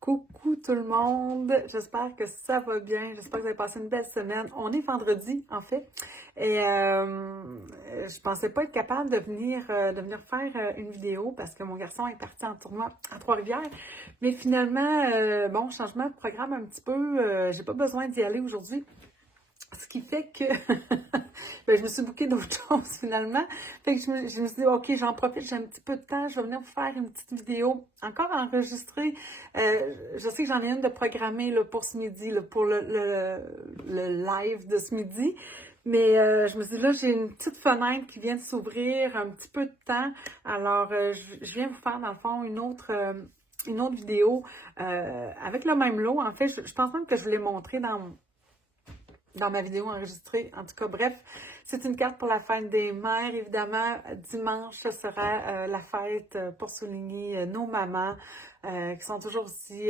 Coucou tout le monde, j'espère que ça va bien, j'espère que vous avez passé une belle semaine. On est vendredi en fait et je pensais pas être capable de venir faire une vidéo parce que mon garçon est parti en tournoi à Trois-Rivières. Mais finalement, bon, changement de programme un petit peu, j'ai pas besoin d'y aller aujourd'hui. Ce qui fait que ben, je me suis booké d'autres choses finalement. Fait que je me suis dit, OK, j'en profite, j'ai un petit peu de temps, je vais venir vous faire une petite vidéo encore enregistrée. Je sais que j'en ai une de programmée là, pour ce midi, là, pour le live de ce midi. Mais je me suis dit, là, j'ai une petite fenêtre qui vient de s'ouvrir, un petit peu de temps. Alors, je viens vous faire, dans le fond, une autre vidéo avec le même lot. En fait, je pense même que je vous l'ai montré dans ma vidéo enregistrée. En tout cas, bref, c'est une carte pour la fête des mères. Évidemment, dimanche, ce sera la fête pour souligner nos mamans qui sont toujours aussi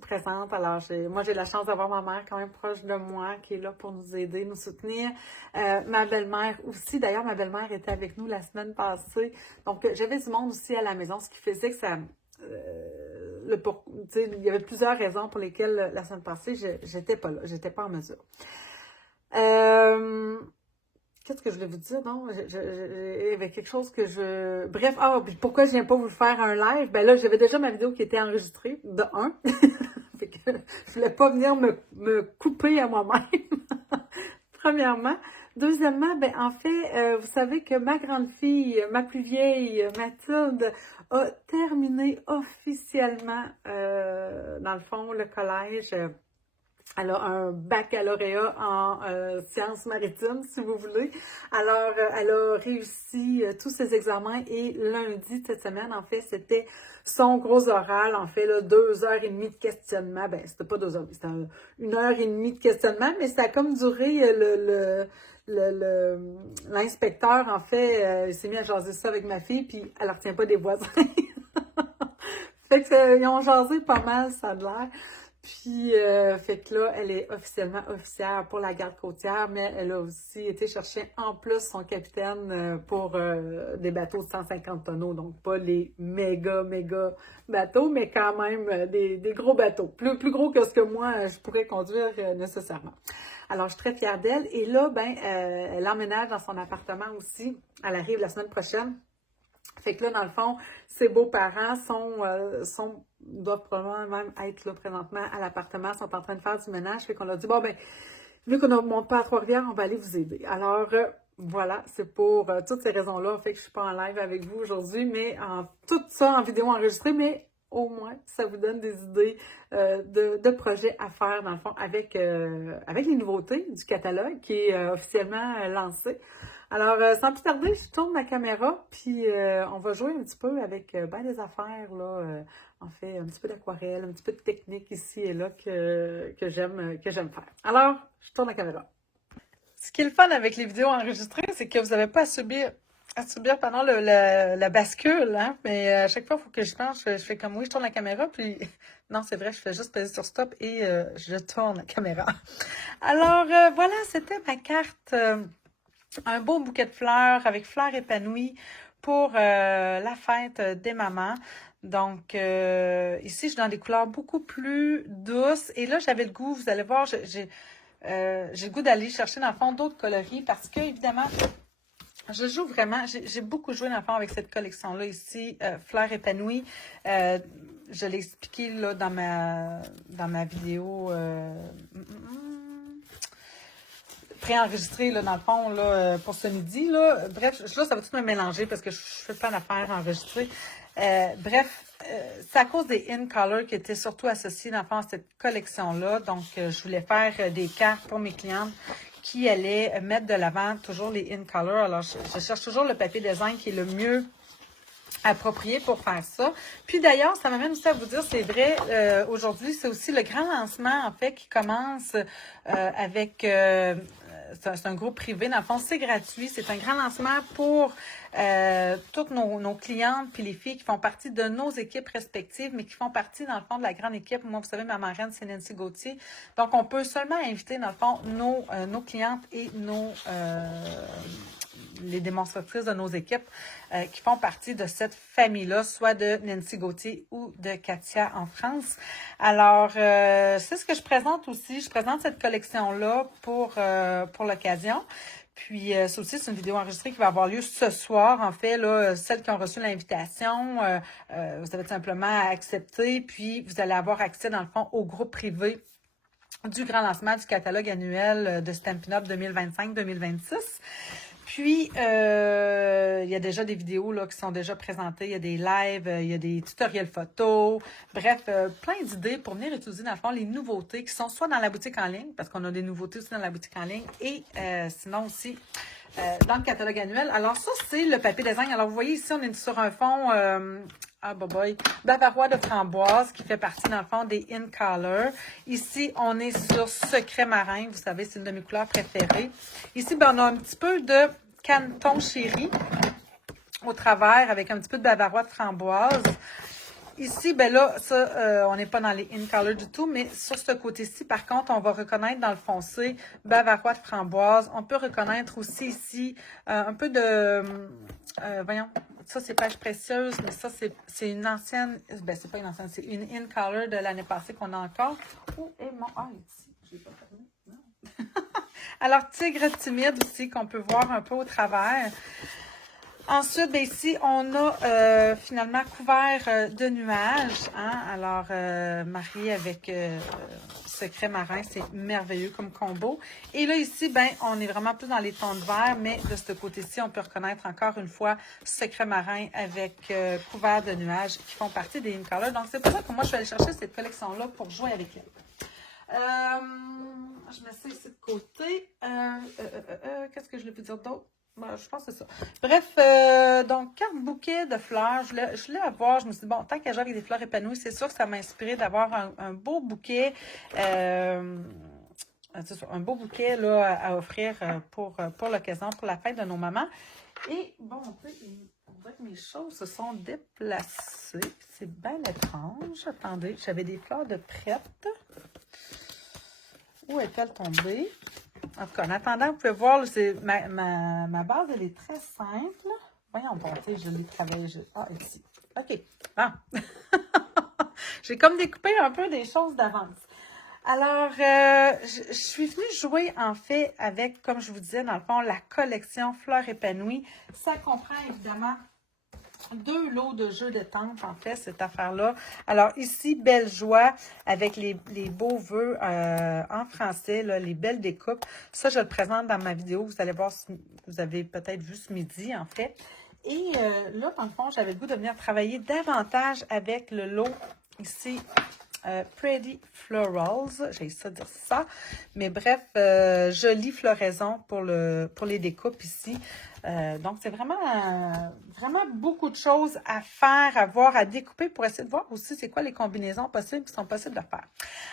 présentes. Alors, moi, j'ai la chance d'avoir ma mère quand même proche de moi, qui est là pour nous aider, nous soutenir. Ma belle-mère aussi. D'ailleurs, ma belle-mère était avec nous la semaine passée. Donc, j'avais du monde aussi à la maison, ce qui faisait que ça... il y avait plusieurs raisons pour lesquelles la semaine passée, j'étais pas là, j'étais pas en mesure. Qu'est-ce que je voulais vous dire? Non, il y avait quelque chose que je... Bref, puis pourquoi je viens pas vous faire un live? Ben là, j'avais déjà ma vidéo qui était enregistrée, de un. Fait que je voulais pas venir me couper à moi-même, premièrement. Deuxièmement, ben en fait, vous savez que ma grande fille, ma plus vieille, Mathilde, a terminé officiellement, dans le fond, le collège. Elle a un baccalauréat en sciences maritimes, si vous voulez. Alors, elle a réussi tous ses examens et lundi de cette semaine, en fait, c'était son gros oral. En fait, là, 2 heures et demie de questionnement. Ben, c'était pas 2 heures, c'était 1 heure et demie de questionnement, mais ça a comme duré l'inspecteur, en fait, il s'est mis à jaser ça avec ma fille, puis elle ne retient pas des voisins. Fait que, ils ont jasé pas mal, ça a l'air. Puis, fait que là, elle est officiellement officière pour la garde côtière, mais elle a aussi été chercher en plus son capitaine pour des bateaux de 150 tonneaux. Donc, pas les méga bateaux, mais quand même des gros bateaux. Plus gros que ce que moi, je pourrais conduire nécessairement. Alors, je suis très fière d'elle. Et là, ben, elle emménage dans son appartement aussi. Elle arrive la semaine prochaine. Fait que là, dans le fond, ses beaux-parents doivent probablement même être là présentement à l'appartement, sont en train de faire du ménage. Fait qu'on a dit, bon, ben, vu qu'on ne monte pas à Trois-Rivières, on va aller vous aider. Alors, voilà, c'est pour toutes ces raisons-là. Fait que je suis pas en live avec vous aujourd'hui, mais tout ça en vidéo enregistrée, mais au moins, ça vous donne des idées de projets à faire, dans le fond, avec les nouveautés du catalogue qui est officiellement lancé. Alors, sans plus tarder, je tourne ma caméra, puis on va jouer un petit peu avec ben des affaires, là, en fait, un petit peu d'aquarelle, un petit peu de technique ici et là que j'aime faire. Alors, je tourne la caméra. Ce qui est le fun avec les vidéos enregistrées, c'est que vous n'avez pas à subir pendant la bascule, hein? Mais à chaque fois, il faut que je change, je fais comme oui, je tourne la caméra, puis non, c'est vrai, je fais juste peser sur stop et je tourne la caméra. Alors, voilà, c'était ma carte. Un beau bouquet de fleurs avec fleurs épanouies pour la fête des mamans. Donc, ici, je suis dans des couleurs beaucoup plus douces. Et là, j'avais le goût, vous allez voir, j'ai le goût d'aller chercher dans le fond d'autres coloris parce que, évidemment, je joue vraiment, j'ai beaucoup joué dans le fond avec cette collection-là ici, fleurs épanouies. Je l'ai expliqué là dans ma vidéo préenregistré, là, dans le fond, là, pour ce midi, là. Bref, là, ça va tout me mélanger parce que je fais pas d'affaires enregistrées. Bref, c'est à cause des in color qui étaient surtout associés, dans le fond, à cette collection-là. Donc, je voulais faire des cartes pour mes clientes qui allaient mettre de l'avant toujours les in color. Alors, je cherche toujours le papier design qui est le mieux approprié pour faire ça. Puis d'ailleurs, ça m'amène aussi à vous dire, c'est vrai, aujourd'hui, c'est aussi le grand lancement, en fait, qui commence avec... c'est un groupe privé. Dans le fond, c'est gratuit. C'est un grand lancement pour toutes nos clientes puis les filles qui font partie de nos équipes respectives, mais qui font partie, dans le fond, de la grande équipe. Moi, vous savez, ma marraine, c'est Nancy Gauthier. Donc, on peut seulement inviter, dans le fond, nos clientes et les démonstratrices de nos équipes qui font partie de cette famille-là, soit de Nancy Gauthier ou de Katia en France. Alors, c'est ce que je présente aussi. Je présente cette collection-là pour l'occasion. Puis, ça aussi, c'est une vidéo enregistrée qui va avoir lieu ce soir. En fait, là, celles qui ont reçu l'invitation, vous avez simplement à accepter, puis vous allez avoir accès, dans le fond, au groupe privé du grand lancement du catalogue annuel de Stampin' Up 2025-2026. Puis, il y a déjà des vidéos là, qui sont déjà présentées, il y a des lives, il y a des tutoriels photos, bref, plein d'idées pour venir étudier, dans le fond, les nouveautés qui sont soit dans la boutique en ligne, parce qu'on a des nouveautés aussi dans la boutique en ligne, et sinon aussi dans le catalogue annuel. Alors ça, c'est le papier design. Alors vous voyez ici, on est sur un fond bavarois de framboise qui fait partie, dans le fond, des In Color. Ici, on est sur Secret Marin. Vous savez, c'est une de mes couleurs préférées. Ici, ben, on a un petit peu de Canton Chéri au travers avec un petit peu de bavarois de framboise. Ici, ben là, ça, on n'est pas dans les In Color du tout, mais sur ce côté-ci, par contre, on va reconnaître dans le foncé bavarois de framboise. On peut reconnaître aussi ici un peu de, voyons, ça c'est pêche précieuse, mais ça c'est une ancienne, ben c'est pas une ancienne, c'est une In Color de l'année passée qu'on a encore. Où est mon, ici, je l'ai pas fermé, non. Alors, tigre timide aussi, qu'on peut voir un peu au travers. Ensuite, bien, ici, on a finalement couvert de nuages. Hein? Alors, marié avec Secret Marin, c'est merveilleux comme combo. Et là, ici, ben, on est vraiment plus dans les tons de vert, mais de ce côté-ci, on peut reconnaître encore une fois Secret Marin avec couvert de nuages qui font partie des In Color. Donc, c'est pour ça que moi, je vais aller chercher cette collection-là pour jouer avec elle. Je mets ça ici de côté. Qu'est-ce que je voulais vous dire d'autre? Ben, je pense que c'est ça. Bref, donc, carte bouquet de fleurs, je voulais avoir, je me suis dit, bon, tant qu'à jouer avec des fleurs épanouies, c'est sûr que ça m'a inspiré d'avoir un beau bouquet, un beau bouquet là, à offrir pour l'occasion, pour la fête de nos mamans. Et bon, on dirait que mes choses se sont déplacées. C'est bien étrange. Attendez, j'avais des fleurs de prête. Où est-elle tombée? En tout cas, en attendant, vous pouvez voir, ma base, elle est très simple. Voyons, bon, tu sais, je l'ai travaillé. Ici. OK. Bon. J'ai comme découpé un peu des choses d'avance. Alors, je suis venue jouer, en fait, avec, comme je vous disais, dans le fond, la collection Fleurs épanouies. Ça comprend, évidemment, 2 lots de jeux de tente, en fait, cette affaire-là. Alors, ici, Belle Joie, avec les beaux vœux en français, là, les belles découpes. Ça, je le présente dans ma vidéo. Vous allez voir, vous avez peut-être vu ce midi, en fait. Et là, dans le fond, j'avais le goût de venir travailler davantage avec le lot, ici, Pretty Florals, j'ai ça dire ça, mais bref, jolie floraison pour les découpes ici. Donc, c'est vraiment beaucoup de choses à faire, à voir, à découper pour essayer de voir aussi c'est quoi les combinaisons possibles qui sont possibles de faire.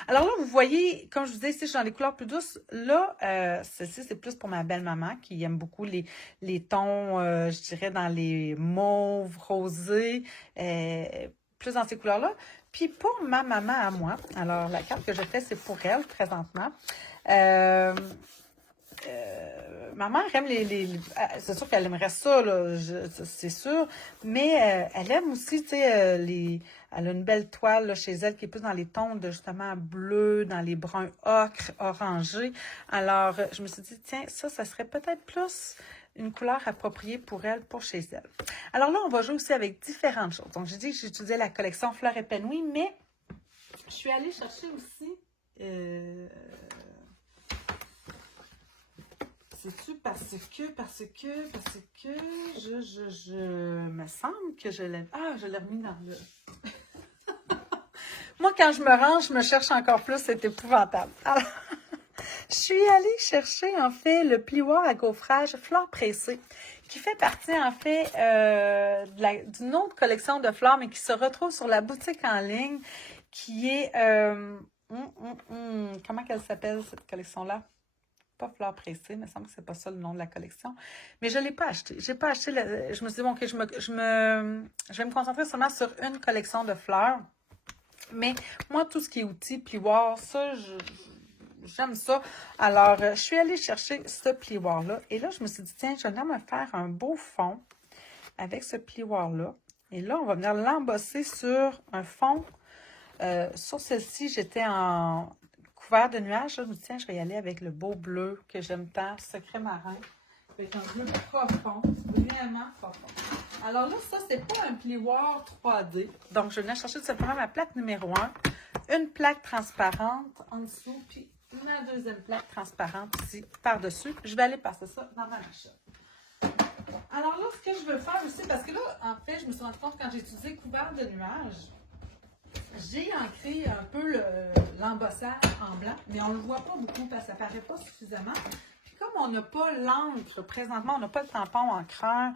Alors là, vous voyez, comme je vous disais, ici, je suis dans les couleurs plus douces. Là, ceci, c'est plus pour ma belle-maman qui aime beaucoup les tons, je dirais, dans les mauves, rosés, plus dans ces couleurs-là. Puis pour ma maman à moi, alors la carte que je fais, c'est pour elle présentement. Ma mère aime c'est sûr qu'elle aimerait ça, là, c'est sûr, mais elle aime aussi, tu sais, elle a une belle toile là, chez elle qui est plus dans les tons de justement bleu, dans les bruns ocre, orangés. Alors, je me suis dit, tiens, ça serait peut-être plus une couleur appropriée pour elle, pour chez elle. Alors là, on va jouer aussi avec différentes choses. Donc, j'ai dit que j'utilisais la collection Fleurs épanouies, mais je suis allée chercher aussi... C'est-tu parce que je me semble que je l'ai... Ah, je l'ai remis dans le... Moi, quand je me range, je me cherche encore plus, c'est épouvantable. Alors, je suis allée chercher, en fait, le plioir à gaufrage Fleurs pressées, qui fait partie, en fait, d'une autre collection de fleurs, mais qui se retrouve sur la boutique en ligne, qui est... comment qu'elle s'appelle, cette collection-là? Pas Fleurs pressées, il me semble que c'est pas ça le nom de la collection. Mais je ne l'ai pas acheté. J'ai pas acheté. Je me suis dit, bon, OK, je vais me concentrer seulement sur une collection de fleurs. Mais moi, tout ce qui est outils, plioir, ça, j'aime ça. Alors, je suis allée chercher ce plioir-là. Et là, je me suis dit, tiens, je vais venir me faire un beau fond avec ce plioir-là. Et là, on va venir l'embosser sur un fond. Sur celle-ci, j'étais en couvert de nuages. Là, je me dis, tiens, je vais y aller avec le beau bleu que j'aime tant, Secret Marin. Avec un bleu profond, vraiment profond. Alors là, ça, c'est pas un plioir 3D. Donc, je venais chercher tout simplement ma plaque numéro 1, une plaque transparente en dessous, puis ma deuxième plaque transparente ici par-dessus. Je vais aller passer ça dans ma machine. Alors là, ce que je veux faire aussi, parce que là, en fait, je me suis rendu compte quand j'ai utilisé couvert de nuages, j'ai ancré un peu l'embossage en blanc, mais on ne le voit pas beaucoup parce que ça ne paraît pas suffisamment. Puis comme on n'a pas l'encre, présentement, on n'a pas le tampon encreur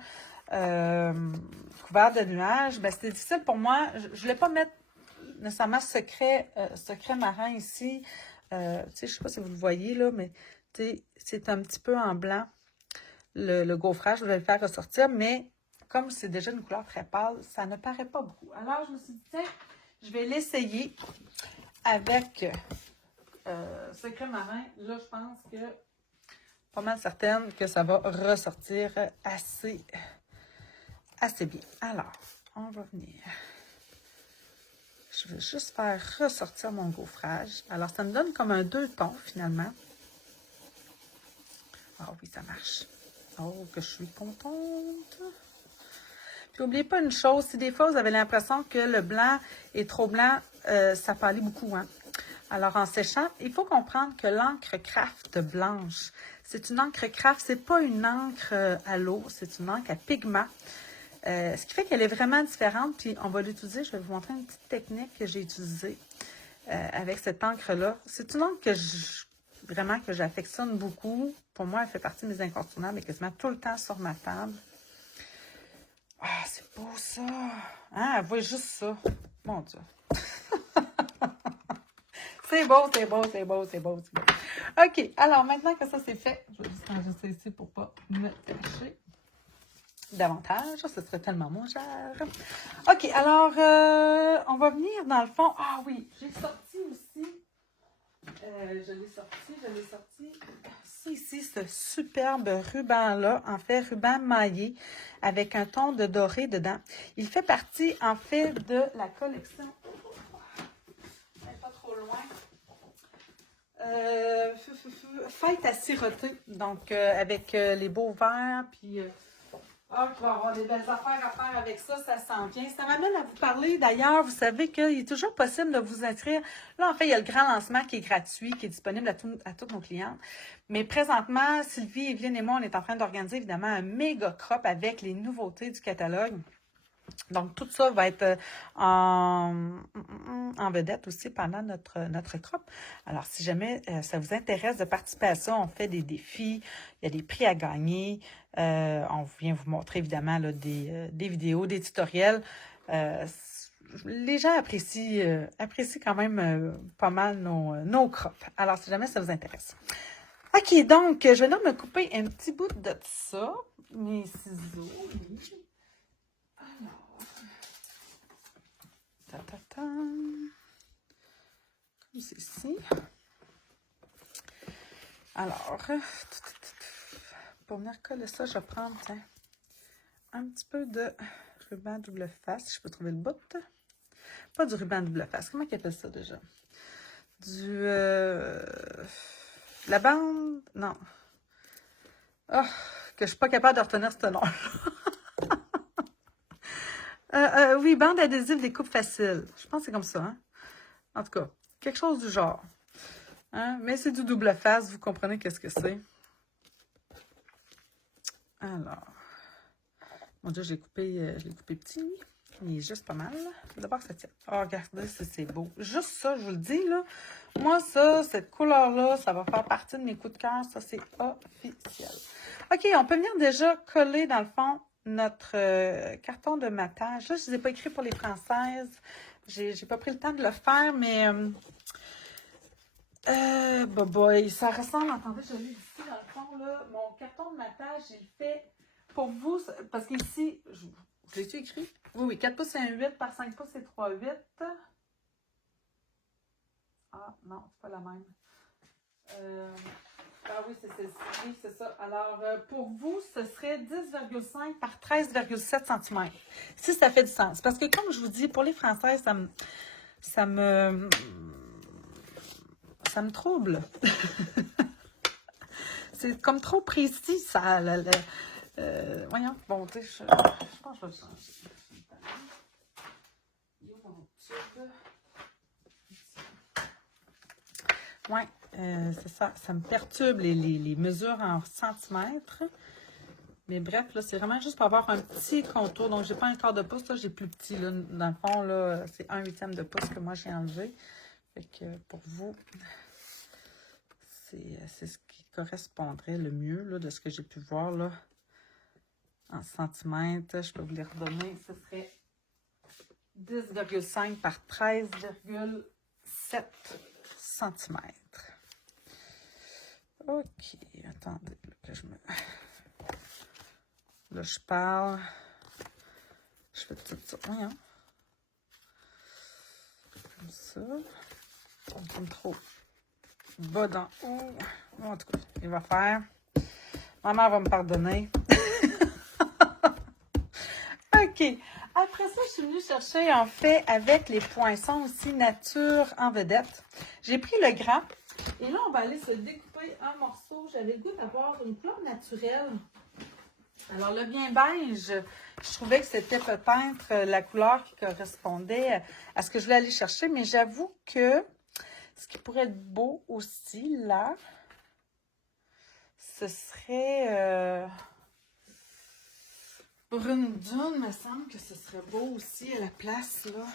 couvert de nuages, ben c'était difficile pour moi. Je ne voulais pas mettre nécessairement secret marin ici. Je ne sais pas si vous le voyez, là, mais c'est un petit peu en blanc. Le gaufrage, je vais le faire ressortir, mais comme c'est déjà une couleur très pâle, ça ne paraît pas beaucoup. Alors, je me suis dit, tiens, je vais l'essayer avec Secret Marin. Là, je pense que pas mal certaine que ça va ressortir assez bien. Alors, on va venir. Je vais juste faire ressortir mon gaufrage. Alors, ça me donne comme un 2 tons, finalement. Ah oui, ça marche. Oh, que je suis contente. Puis, n'oubliez pas une chose, si des fois, vous avez l'impression que le blanc est trop blanc, ça pâlit beaucoup, hein. Alors, en séchant, il faut comprendre que l'encre Craft blanche, c'est une encre Craft, c'est pas une encre à l'eau, c'est une encre à pigment. Ce qui fait qu'elle est vraiment différente, puis on va l'utiliser, je vais vous montrer une petite technique que j'ai utilisée avec cette encre-là. C'est une encre que vraiment que j'affectionne beaucoup. Pour moi, elle fait partie de mes incontournables et quasiment tout le temps sur ma table. Ah, c'est beau ça! Hein, elle voit juste ça. Mon Dieu! C'est beau, c'est beau, c'est beau, c'est beau, c'est beau. OK, alors maintenant que ça c'est fait, je vais juste ranger ça ici pour ne pas me cacher davantage. Ce serait tellement mon cher. OK, alors, on va venir dans le fond. Ah oui, j'ai sorti aussi. Je l'ai sorti. Ça ici, ce superbe ruban-là, en fait, ruban maillé avec un ton de doré dedans. Il fait partie, en fait, de la collection. Pas trop loin. Fête à siroter. Donc, avec les beaux verres, puis... je vais avoir des belles affaires à faire avec ça, ça s'en vient. Ça m'amène à vous parler, d'ailleurs, vous savez qu'il est toujours possible de vous inscrire. Là, en fait, il y a le grand lancement qui est gratuit, qui est disponible à toutes nos clientes. Mais présentement, Sylvie, Evelyne et moi, on est en train d'organiser, évidemment, un méga crop avec les nouveautés du catalogue. Donc, tout ça va être en vedette aussi pendant notre crop. Alors, si jamais ça vous intéresse de participer à ça, on fait des défis, il y a des prix à gagner. On vient vous montrer, évidemment, là, des vidéos, des tutoriels. Les gens apprécient quand même pas mal nos crops. Alors, si jamais ça vous intéresse. OK, donc, je vais là me couper un petit bout de ça. Mes ciseaux. Comme ceci. Alors, pour venir coller ça, je vais prendre un petit peu de ruban double face, si je peux trouver le bout. Pas du ruban double face, comment ils appellent ça déjà? La bande? Non. Oh, que je suis pas capable de retenir ce nom. Oui, bande adhésive des coupes faciles. Je pense que c'est comme ça, hein? En tout cas, quelque chose du genre. Hein? Mais c'est du double face, vous comprenez qu'est-ce que c'est. Alors, mon Dieu, je l'ai coupé petit. Il est juste pas mal. D'abord, ça tient. Oh, regardez, c'est beau. Juste ça, je vous le dis, là. Moi, ça, cette couleur-là, ça va faire partie de mes coups de cœur. Ça, c'est officiel. OK, on peut venir déjà coller, dans le fond, notre carton de matage. Là, je ne les ai pas écrits pour les françaises. J'ai pas pris le temps de le faire, mais... boy, ça ressemble, attendez, je l'ai ici, dans le fond, là. Mon carton de matage, j'ai fait pour vous, parce qu'ici, je l'ai-tu écrit? Oui, 4 pouces, c'est un 8, par 5 pouces, c'est 3,8. Ah, non, c'est pas la même. Ah oui, oui, c'est ça. Alors, pour vous, ce serait 10,5 par 13,7 cm. Si ça fait du sens. Parce que comme je vous dis, pour les Français, ça me trouble. C'est comme trop précis, ça. Voyons, bon, tu sais, je pense que je vais le changer. Oui, c'est ça. Ça me perturbe les mesures en centimètres. Mais bref, là, c'est vraiment juste pour avoir un petit contour. Donc, j'ai pas un quart de pouce, là, j'ai plus petit. Là. Dans le fond, là, c'est 1/8 de pouce que moi, j'ai enlevé. Fait que pour vous, c'est ce qui correspondrait le mieux, là, de ce que j'ai pu voir, là. En centimètres, je peux vous les redonner. Ce serait 10,5 par 13,7 cm. OK, attendez, là, que je me... Là, je parle. Je fais tout ça. Voyons. Comme ça. Comme trop bas dans haut. En tout cas, il va faire. Maman va me pardonner. OK. Après ça, je suis venue chercher, en fait, avec les poinçons aussi, nature en vedette. J'ai pris le grand. Et là, on va aller se découper un morceau. J'avais le goût d'avoir une couleur naturelle. Alors, le bien beige, je trouvais que c'était peut-être la couleur qui correspondait à ce que je voulais aller chercher. Mais j'avoue que ce qui pourrait être beau aussi, là, ce serait... Brune dune, me semble que ce serait beau aussi à la place, là.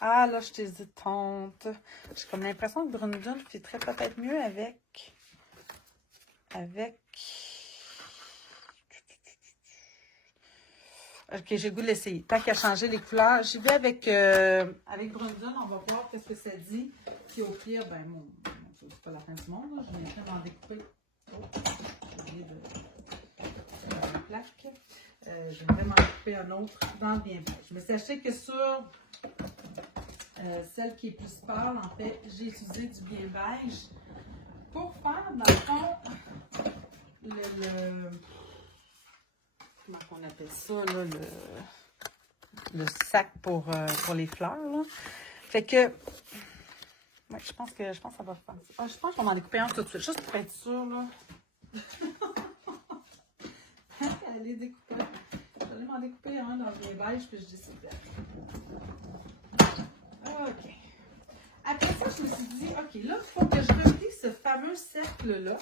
Ah, là, je t'hésitante. J'ai comme l'impression que brune dune fitterait peut-être mieux avec... OK, j'ai le goût de l'essayer. Tant qu'à changer les couleurs, j'y vais avec brune dune. On va voir qu'est-ce que ça dit. Puis au pire, ben, c'est pas la fin du monde. Là. Je viens d'en découper. Oh, j'ai oublié de la plaque. Je vais vraiment couper un autre dans le bien beige. Mais sachez que sur celle qui est plus pâle, en fait, j'ai utilisé du bien beige pour faire, dans le fond, comment on appelle ça, là, le sac pour les fleurs, là. Fait que, ouais, je pense que ça va faire. Ah, je pense qu'on va en découper un tout de suite, juste pour être sûr, là. Elle est découpée. J'allais m'en découper un dans le bien beige, puis je décidais. OK. Après ça, je me suis dit, OK, là, il faut que je replie ce fameux cercle-là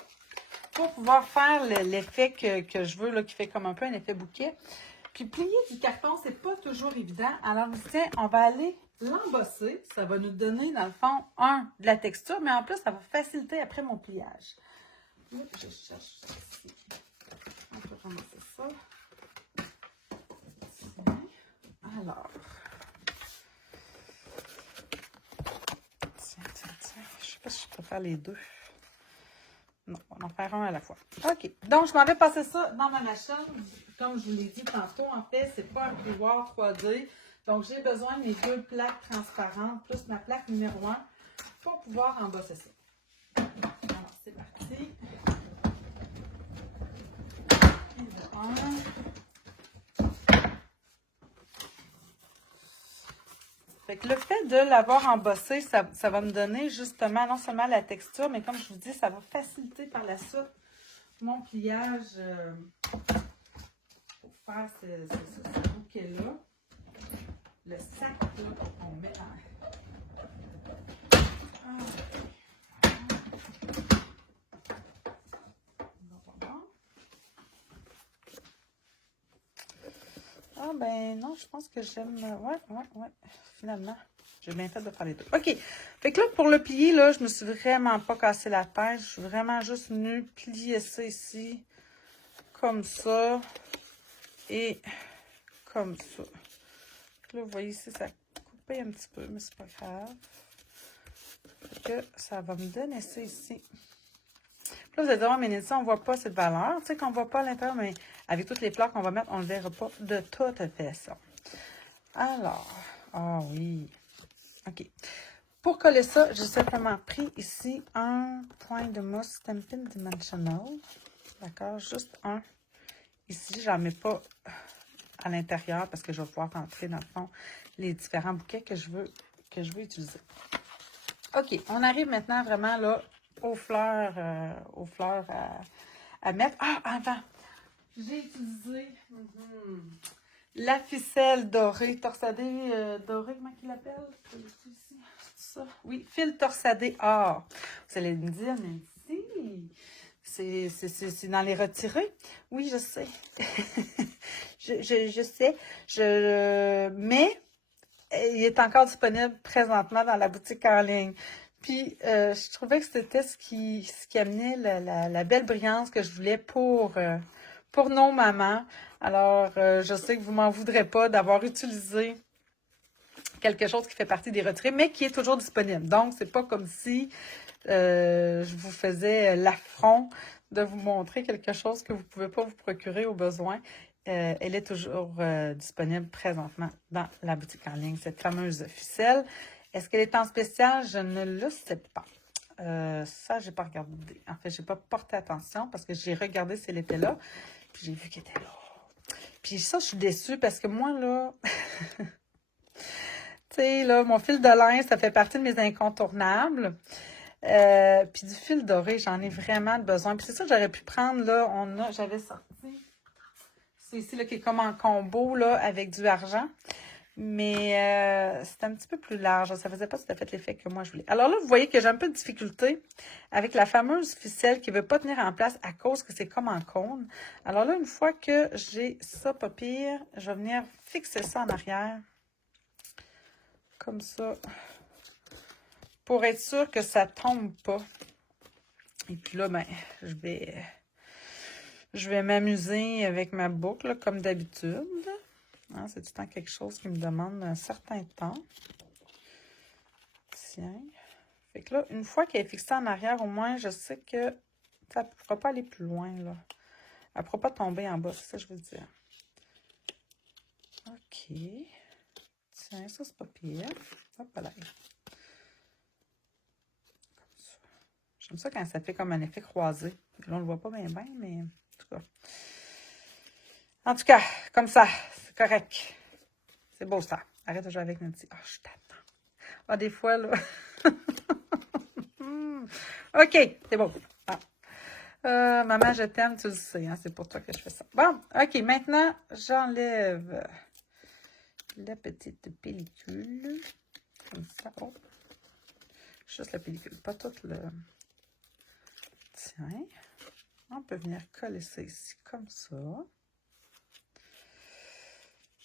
pour pouvoir faire l'effet que je veux, là, qui fait comme un peu un effet bouquet. Puis plier du carton, c'est pas toujours évident. Alors, tiens, on va aller l'embosser. Ça va nous donner, dans le fond, de la texture, mais en plus, ça va faciliter après mon pliage. Là, je cherche ça ici. On peut ramasser ça. Tiens. Alors. Tiens. Je sais pas si je peux faire les deux. Non, on va en faire un à la fois. OK. Donc, je m'en vais passer ça dans ma machine. Comme je vous l'ai dit tantôt, en fait, c'est pas un plioir 3D. Donc, j'ai besoin de mes deux plaques transparentes, plus ma plaque numéro 1, pour pouvoir embosser ça. Alors, c'est parti. Fait que le fait de l'avoir embossé, ça va me donner justement non seulement la texture, mais comme je vous dis, ça va faciliter par la suite mon pliage pour faire ce bouquet-là. Le sac là, on met en... Ah ben non, je pense que j'aime... Ouais. Finalement, j'ai bien fait de faire les deux. OK. Fait que là, pour le plier, là, je me suis vraiment pas cassé la tête. Je suis vraiment juste venue plier ça ici. Comme ça. Et comme ça. Là, vous voyez ici, ça a coupé un petit peu, mais c'est pas grave. Fait que ça va me donner ça ici. Là, vous allez dire, mais Nélissa, on ne voit pas cette valeur. Tu sais qu'on ne voit pas à l'intérieur, mais avec toutes les fleurs qu'on va mettre, on ne le verra pas de toute façon. Alors, ah oui. OK. pour coller ça, j'ai simplement pris ici un point de mousse Stampin' Dimensional. D'accord? Juste un. Ici, j'en mets pas à l'intérieur parce que je vais pouvoir rentrer dans le fond les différents bouquets que je veux utiliser. OK, on arrive maintenant vraiment là aux fleurs à mettre. Ah, avant, j'ai utilisé la ficelle dorée, torsadée dorée, comment il l'appelle? Ça? Oui, fil torsadé or. Vous allez me dire, mais si, c'est dans les retirés. Oui, je sais. je sais. Mais il est encore disponible présentement dans la boutique en ligne. Puis, je trouvais que c'était ce qui amenait la belle brillance que je voulais pour nos mamans. Alors, je sais que vous m'en voudrez pas d'avoir utilisé quelque chose qui fait partie des retraits, mais qui est toujours disponible. Donc, c'est pas comme si je vous faisais l'affront de vous montrer quelque chose que vous ne pouvez pas vous procurer au besoin. Elle est toujours disponible présentement dans la boutique en ligne, cette fameuse ficelle. Est-ce qu'elle est en spécial? Je ne le sais pas. Ça, je n'ai pas regardé. En fait, je n'ai pas porté attention parce que j'ai regardé si elle était là. Puis j'ai vu qu'elle était là. Puis ça, je suis déçue parce que moi, là... Tu sais, là, mon fil de lin, ça fait partie de mes incontournables. Puis du fil doré, j'en ai vraiment besoin. Puis c'est ça que j'aurais pu prendre, là, j'avais sorti. C'est ici, là, qui est comme en combo, là, avec du argent. Mais c'est un petit peu plus large. Ça faisait pas tout à fait l'effet que moi je voulais. Alors là, vous voyez que j'ai un peu de difficulté avec la fameuse ficelle qui ne veut pas tenir en place à cause que c'est comme en cône. Alors là, une fois que j'ai ça, pas pire, je vais venir fixer ça en arrière. Comme ça. Pour être sûr que ça tombe pas. Et puis là, ben, je vais m'amuser avec ma boucle, comme d'habitude. Hein, c'est tout le temps quelque chose qui me demande un certain temps. Tiens. Fait que là, une fois qu'elle est fixée en arrière, au moins, je sais que ça ne pourra pas aller plus loin, là. Elle ne pourra pas tomber en bas, c'est ça que je veux dire. OK. Tiens, ça, c'est pas pire. Hop là. J'aime ça quand ça fait comme un effet croisé. Là, on ne le voit pas bien, mais en tout cas. En tout cas, comme ça, c'est correct. C'est beau, ça. Arrête de jouer avec Nancy. Ah, je t'attends. Ah, des fois, là. OK, c'est beau. Ah. Maman, je t'aime, tu le sais. Hein, c'est pour toi que je fais ça. Bon, OK, maintenant, j'enlève la petite pellicule. Comme ça. Oh. Juste la pellicule, pas toute le... Tiens, on peut venir coller ça ici comme ça.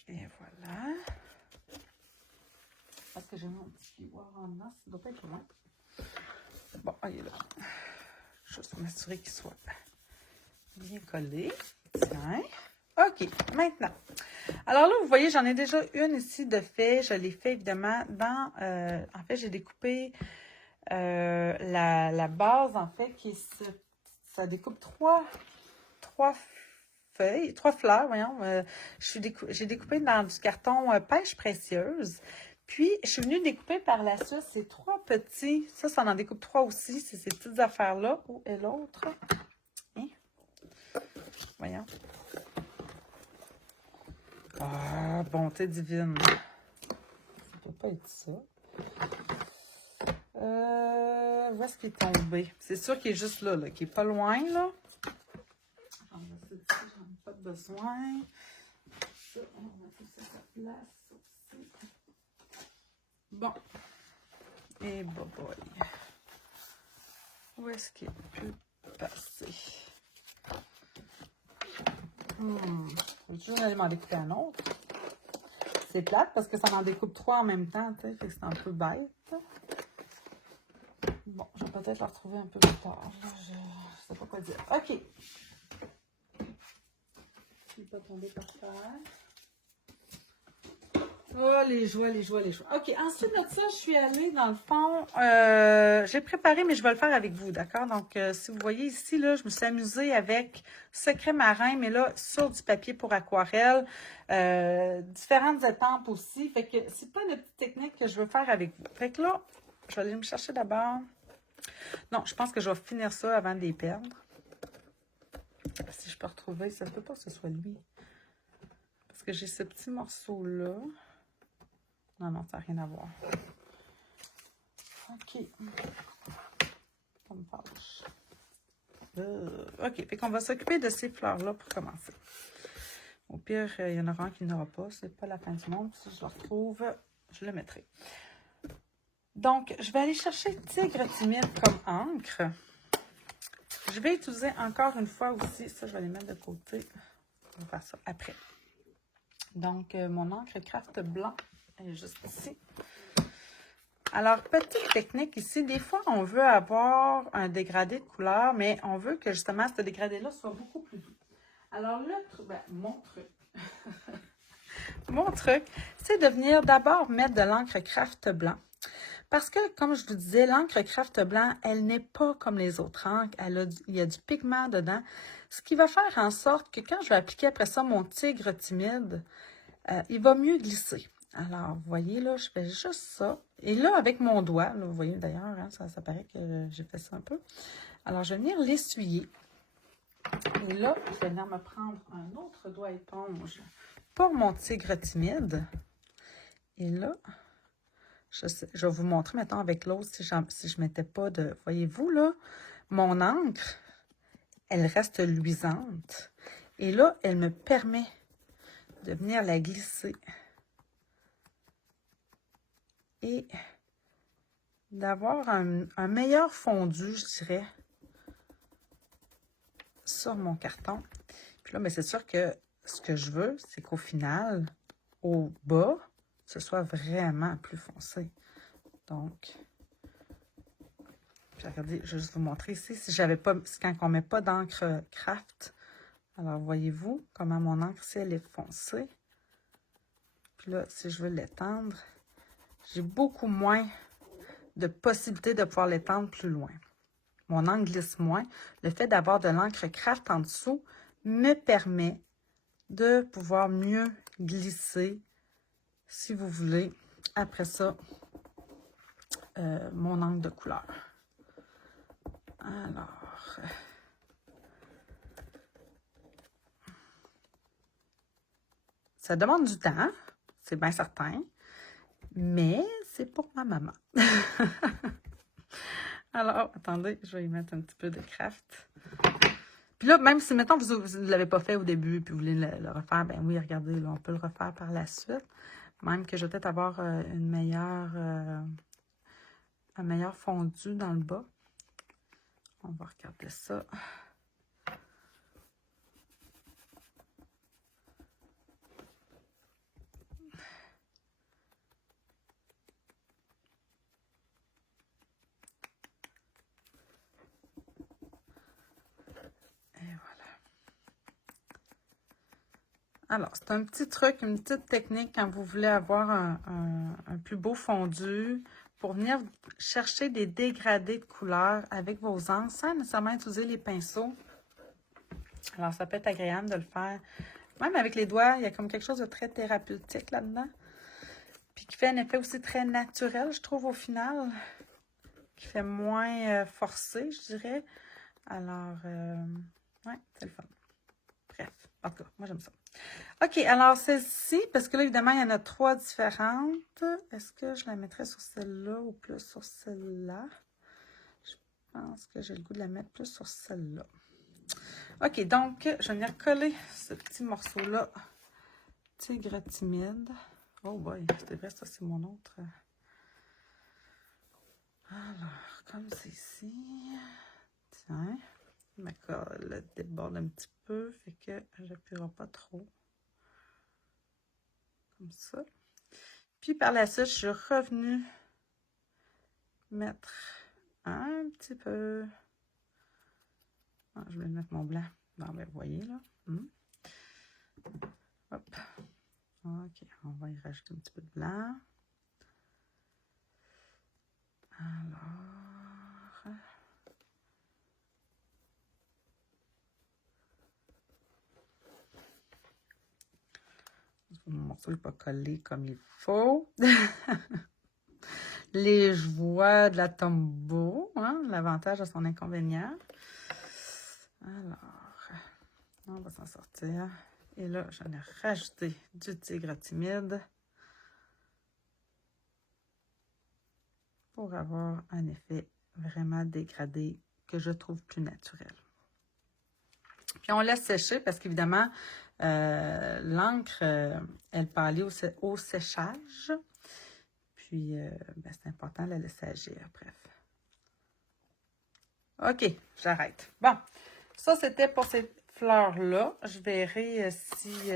Et voilà. Parce que j'ai mon petit miroir en os, ça doit pas être loin. Bon, il est là. Juste m'assurer qu'il soit bien collé. Tiens. OK, maintenant. Alors là, vous voyez, j'en ai déjà une ici de fait. Je l'ai fait évidemment dans... en fait, j'ai découpé... la base, en fait, ça découpe trois feuilles, trois fleurs, voyons. J'ai découpé dans du carton pêche précieuse. Puis, je suis venue découper par la suite ces trois petits. Ça en découpe trois aussi. C'est ces petites affaires-là. Où est l'autre? Hein? Voyons. Ah, bonté divine. Ça ne peut pas être ça. Où est-ce qu'il est tombé? C'est sûr qu'il est juste là, qu'il n'est pas loin, là. J'en ai pas besoin. Ça, on va mettre ça à sa place aussi. Bon. Et boy. Où est-ce qu'il peut passer? Je vais aller m'en découper un autre. C'est plate parce que ça m'en découpe trois en même temps, tu sais, fait que c'est un peu bête. Bon, je vais peut-être la retrouver un peu plus tard. Je ne sais pas quoi dire. OK. Il n'est pas tombé par terre. Oh, les joies, les joies, les joies. OK, ensuite de ça, je suis allée, dans le fond, j'ai préparé, mais je vais le faire avec vous, d'accord? Donc, si vous voyez ici, là, je me suis amusée avec Secret Marin, mais là, sur du papier pour aquarelle, différentes étampes aussi. Fait que c'est pas une petite technique que je veux faire avec vous. Fait que là, je vais aller me chercher d'abord. Non, je pense que je vais finir ça avant de les perdre. Si je peux retrouver, ça ne peut pas que ce soit lui. Parce que j'ai ce petit morceau-là. Non, non, ça n'a rien à voir. OK. Ça me fâche. OK, fait qu'on va s'occuper de ces fleurs-là pour commencer. Au pire, il y en aura un qui n'aura pas. C'est pas la fin du monde. Si je le retrouve, je le mettrai. Donc, je vais aller chercher Tigre timide comme encre. Je vais utiliser encore une fois aussi, ça je vais les mettre de côté. On va faire ça après. Donc, mon encre craft blanc est juste ici. Alors, petite technique ici, des fois on veut avoir un dégradé de couleur, mais on veut que justement ce dégradé-là soit beaucoup plus doux. Alors, mon truc, mon truc, c'est de venir d'abord mettre de l'encre craft blanc. Parce que, comme je vous disais, l'encre craft blanc, elle n'est pas comme les autres encres. Il y a du pigment dedans. Ce qui va faire en sorte que quand je vais appliquer après ça mon tigre timide, il va mieux glisser. Alors, vous voyez, là, je fais juste ça. Et là, avec mon doigt, là, vous voyez d'ailleurs, hein, ça paraît que j'ai fait ça un peu. Alors, je vais venir l'essuyer. Et là, je vais venir me prendre un autre doigt éponge pour mon tigre timide. Et là, je vais vous montrer maintenant avec l'autre si je ne mettais pas de... Voyez-vous, là, mon encre, elle reste luisante. Et là, elle me permet de venir la glisser. Et d'avoir un meilleur fondu, je dirais, sur mon carton. Puis là, mais c'est sûr que ce que je veux, c'est qu'au final, au bas, ce soit vraiment plus foncé. Donc, puis regardez, je vais juste vous montrer ici. Si j'avais pas, quand on ne met pas d'encre craft, alors voyez-vous comment mon encre ici, elle est foncée. Puis là, si je veux l'étendre, j'ai beaucoup moins de possibilités de pouvoir l'étendre plus loin. Mon encre glisse moins. Le fait d'avoir de l'encre craft en dessous me permet de pouvoir mieux glisser, si vous voulez, après ça, mon encre de couleur. Alors, ça demande du temps, c'est bien certain, mais c'est pour ma maman. Alors, attendez, je vais y mettre un petit peu de craft. Puis là, même si, mettons, vous ne l'avez pas fait au début, puis vous voulez le refaire, ben oui, regardez, là, on peut le refaire par la suite. Même que je vais peut-être avoir un meilleur fondu dans le bas. On va regarder ça. Et voilà. Alors, c'est un petit truc, une petite technique quand vous voulez avoir un plus beau fondu pour venir chercher des dégradés de couleurs avec vos encres sans nécessairement utiliser les pinceaux. Alors, ça peut être agréable de le faire. Même avec les doigts, il y a comme quelque chose de très thérapeutique là-dedans. Puis qui fait un effet aussi très naturel, je trouve, au final. Qui fait moins forcé, je dirais. Alors, ouais, c'est le fun. Bref, en tout cas, moi, j'aime ça. OK, alors celle-ci, parce que là, évidemment, il y en a 3 différentes. Est-ce que je la mettrais sur celle-là ou plus sur celle-là? Je pense que j'ai le goût de la mettre plus sur celle-là. OK, donc, je vais venir coller ce petit morceau-là. Tigre timide. Oh boy, c'est vrai, ça, c'est mon autre. Alors, comme c'est ici. Tiens, ma colle déborde un petit peu, fait que j'appuierai pas trop. Comme ça. Puis par la suite, je suis revenue mettre un petit peu. Ah, je vais mettre mon blanc. Non, ben, vous voyez là. Hop. OK, on va y rajouter un petit peu de blanc. Alors. Mon morceau n'est pas collé comme il faut. les joies de la tombeau, hein, l'avantage à son inconvénient. Alors, on va s'en sortir. Et là, j'en ai rajouté du tigre timide pour avoir un effet vraiment dégradé que je trouve plus naturel. Puis on laisse sécher parce qu'évidemment, l'encre, elle pâlit au séchage. Puis, ben, c'est important de la laisser agir, bref. OK, j'arrête. Bon, ça, c'était pour ces fleurs-là. Je verrai si,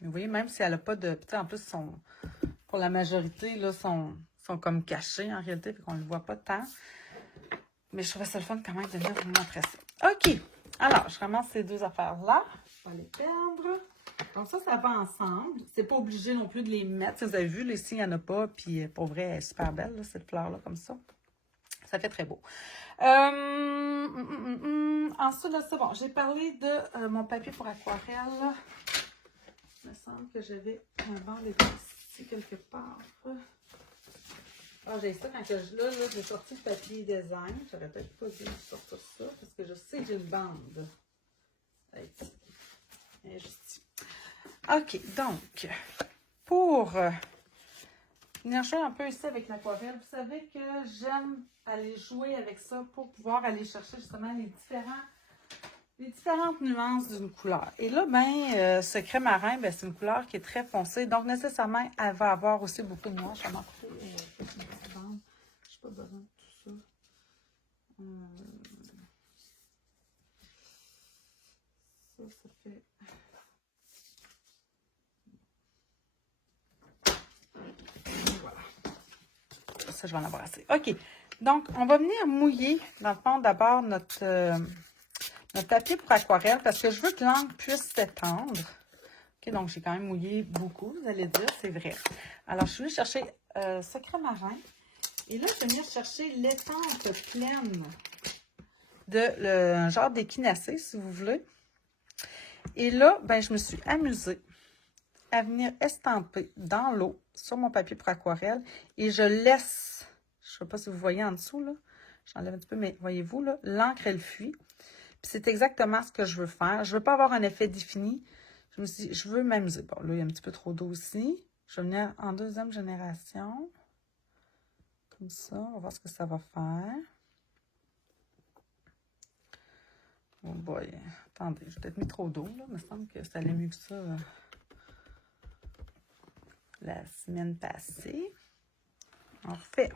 vous voyez, même si elle n'a pas de... Tu sais, en plus, pour la majorité, là, sont comme cachées, en réalité, fait qu'on ne le voit pas tant. Mais je trouvais ça le fun quand même de venir vous montrer ça. OK, alors, je ramasse ces deux affaires-là. Je vais les perdre. Donc ça va ensemble. C'est pas obligé non plus de les mettre. Si vous avez vu, là, ici, il n'y en a pas. Puis pour vrai, elle est super belle, là, cette fleur-là, comme ça. Ça fait très beau. Ensuite de ça, bon, j'ai parlé de mon papier pour aquarelle. Il me semble que j'avais un banc ici quelque part. Ah, j'ai ça quand là, j'ai sorti le papier design. J'aurais peut-être pas dû sortir ça parce que je sais que j'ai une bande. Ici. Et juste ici. OK, donc, pour venir jouer un peu ici avec l'aquarelle, vous savez que j'aime aller jouer avec ça pour pouvoir aller chercher justement les différentes nuances d'une couleur. Et là, ben, ce crème marin, ben, c'est une couleur qui est très foncée, donc nécessairement, elle va avoir aussi beaucoup de noir. Je vais m'en couper une petite bande. Je n'ai pas besoin de tout ça. Ça fait... Ça, je vais en avoir assez. OK. Donc, on va venir mouiller, dans le fond, d'abord notre papier pour aquarelle parce que je veux que l'encre puisse s'étendre. OK, donc j'ai quand même mouillé beaucoup, vous allez dire, c'est vrai. Alors, je suis venue chercher ce crème marin. Et là, je vais venir chercher l'étampe pleine de un genre d'échinacée, si vous voulez. Et là, ben, je me suis amusée à venir estamper dans l'eau sur mon papier pour aquarelle et je laisse, je ne sais pas si vous voyez en dessous, là, j'enlève un petit peu, mais voyez-vous, là, l'encre, elle fuit. Puis c'est exactement ce que je veux faire. Je ne veux pas avoir un effet défini. Je me suis dit, je veux m'amuser. Bon, là, il y a un petit peu trop d'eau aussi. Je vais venir en deuxième génération. Comme ça, on va voir ce que ça va faire. Oh boy, attendez, j'ai peut-être mis trop d'eau, là. Il me semble que ça allait mieux que ça la semaine passée. On refait.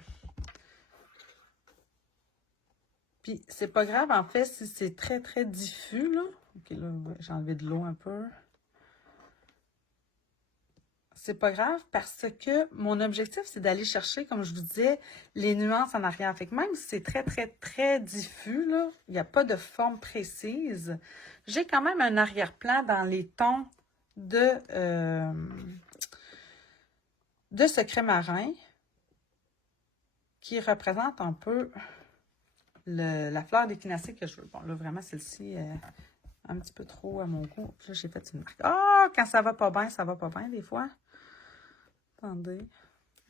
Puis, c'est pas grave, en fait, si c'est très, très diffus, là. OK, là, j'ai enlevé de l'eau un peu. C'est pas grave parce que mon objectif, c'est d'aller chercher, comme je vous disais, les nuances en arrière. Fait que même si c'est très, très, très diffus, là, il n'y a pas de forme précise, j'ai quand même un arrière-plan dans les tons de ce crème marin qui représente un peu la fleur d'échinacée que je veux. Bon, là, vraiment, celle-ci est un petit peu trop à mon goût. Là, j'ai fait une marque. Ah, quand ça va pas bien des fois. Attendez.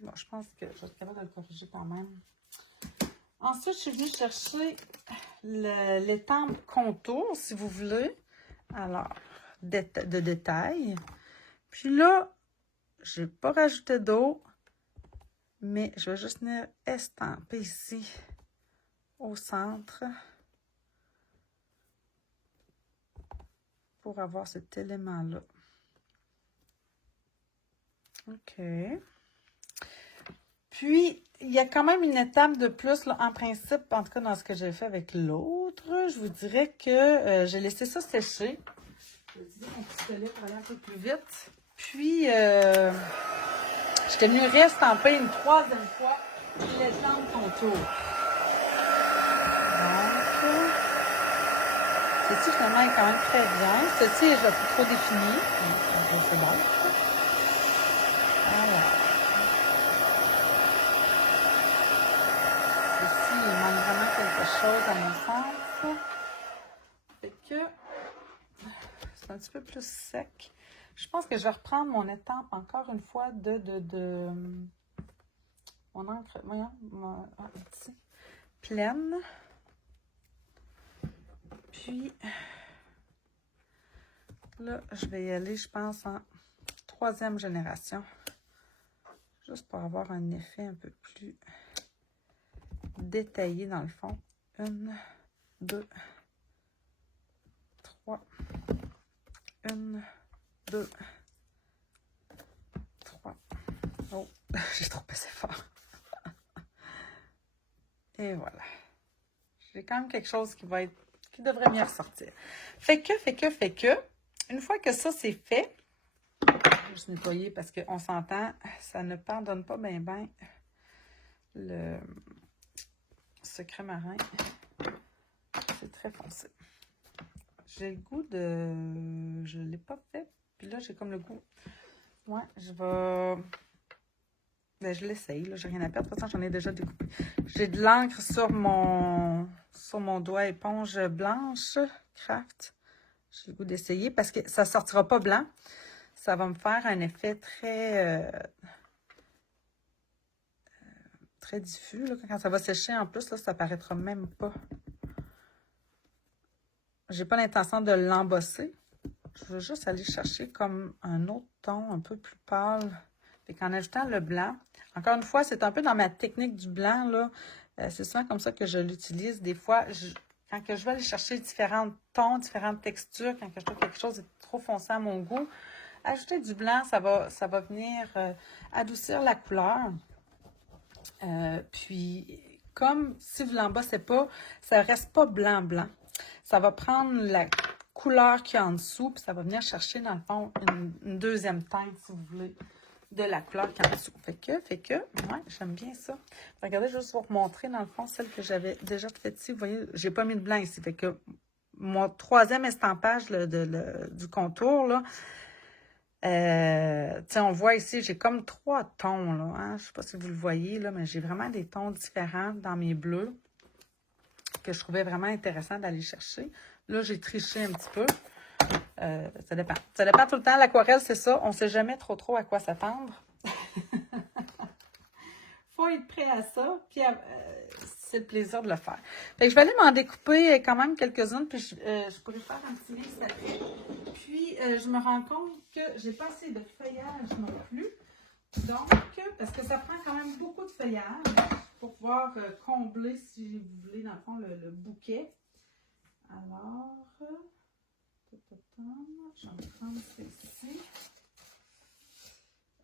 Bon, je pense que je vais être capable de le corriger quand même. Ensuite, je suis venue chercher l'étampe contour, si vous voulez. Alors, de détail. Puis là, je n'ai pas rajouté d'eau, mais je vais juste venir estamper ici, au centre, pour avoir cet élément-là. OK. Puis, il y a quand même une étape de plus, là, en principe, en tout cas dans ce que j'ai fait avec l'autre. Je vous dirais que j'ai laissé ça sécher. Je vais utiliser mon pistolet pour aller un peu plus vite. Puis, j'étais venue réestamper une troisième fois l'étampe contour. Donc, ceci finalement est quand même très bien. Ceci est déjà plus trop défini. C'est bon. Alors. Ceci, il manque vraiment quelque chose à mon sens. Fait que c'est un petit peu plus sec. Je pense que je vais reprendre mon étampe encore une fois mon encre, voyons, ici, pleine. Puis, là, je vais y aller, je pense, en 3e génération. Juste pour avoir un effet un peu plus détaillé dans le fond. 1, 2, 3. 1, 2, 3. Oh, j'ai trop passé fort. Et voilà. J'ai quand même quelque chose qui devrait bien ressortir. Fait que, une fois que ça c'est fait, je vais juste nettoyer parce qu'on s'entend, ça ne pardonne pas bien le secret marin. C'est très foncé. J'ai le goût de... Je ne l'ai pas fait. Puis là, j'ai comme le goût... Ouais, je vais... Ben, je l'essaye, là, j'ai rien à perdre. De toute façon, j'en ai déjà découpé. J'ai de l'encre sur mon doigt éponge blanche, Craft. J'ai le goût d'essayer parce que ça ne sortira pas blanc. Ça va me faire un effet très diffus. Là. Quand ça va sécher, en plus, là, ça ne paraîtra même pas. J'ai pas l'intention de l'embosser. Je veux juste aller chercher comme un autre ton un peu plus pâle. Fait qu'en ajoutant le blanc, encore une fois, c'est un peu dans ma technique du blanc, là. C'est souvent comme ça que je l'utilise. Des fois, quand je vais aller chercher différents tons, différentes textures, quand je trouve quelque chose est trop foncé à mon goût, ajouter du blanc, ça va venir adoucir la couleur. Puis, comme si vous ne l'embossez pas, ça ne reste pas blanc-blanc. Ça va prendre la couleur qu'il y a en dessous, puis ça va venir chercher, dans le fond, une deuxième teinte, si vous voulez, de la couleur qu'il y a en dessous. Fait que, ouais, j'aime bien ça. Regardez, je vais juste vous remontrer, dans le fond, celle que j'avais déjà faite ici. Vous voyez, j'ai pas mis de blanc ici. Fait que mon 3e estampage du contour, là, on voit ici, j'ai comme 3 tons, là, hein? Je sais pas si vous le voyez, là, mais j'ai vraiment des tons différents dans mes bleus que je trouvais vraiment intéressant d'aller chercher. Là, j'ai triché un petit peu. Ça dépend. Ça dépend tout le temps. L'aquarelle, c'est ça. On ne sait jamais trop à quoi s'attendre. Faut être prêt à ça. Puis, c'est le plaisir de le faire. Fait que je vais aller m'en découper quand même quelques-unes. Puis, je pourrais faire un petit livre après. Puis, je me rends compte que j'ai pas assez de feuillage non plus. Donc, parce que ça prend quand même beaucoup de feuillage pour pouvoir combler, si vous voulez, dans le fond, le bouquet. Alors, je vais prendre celle-ci.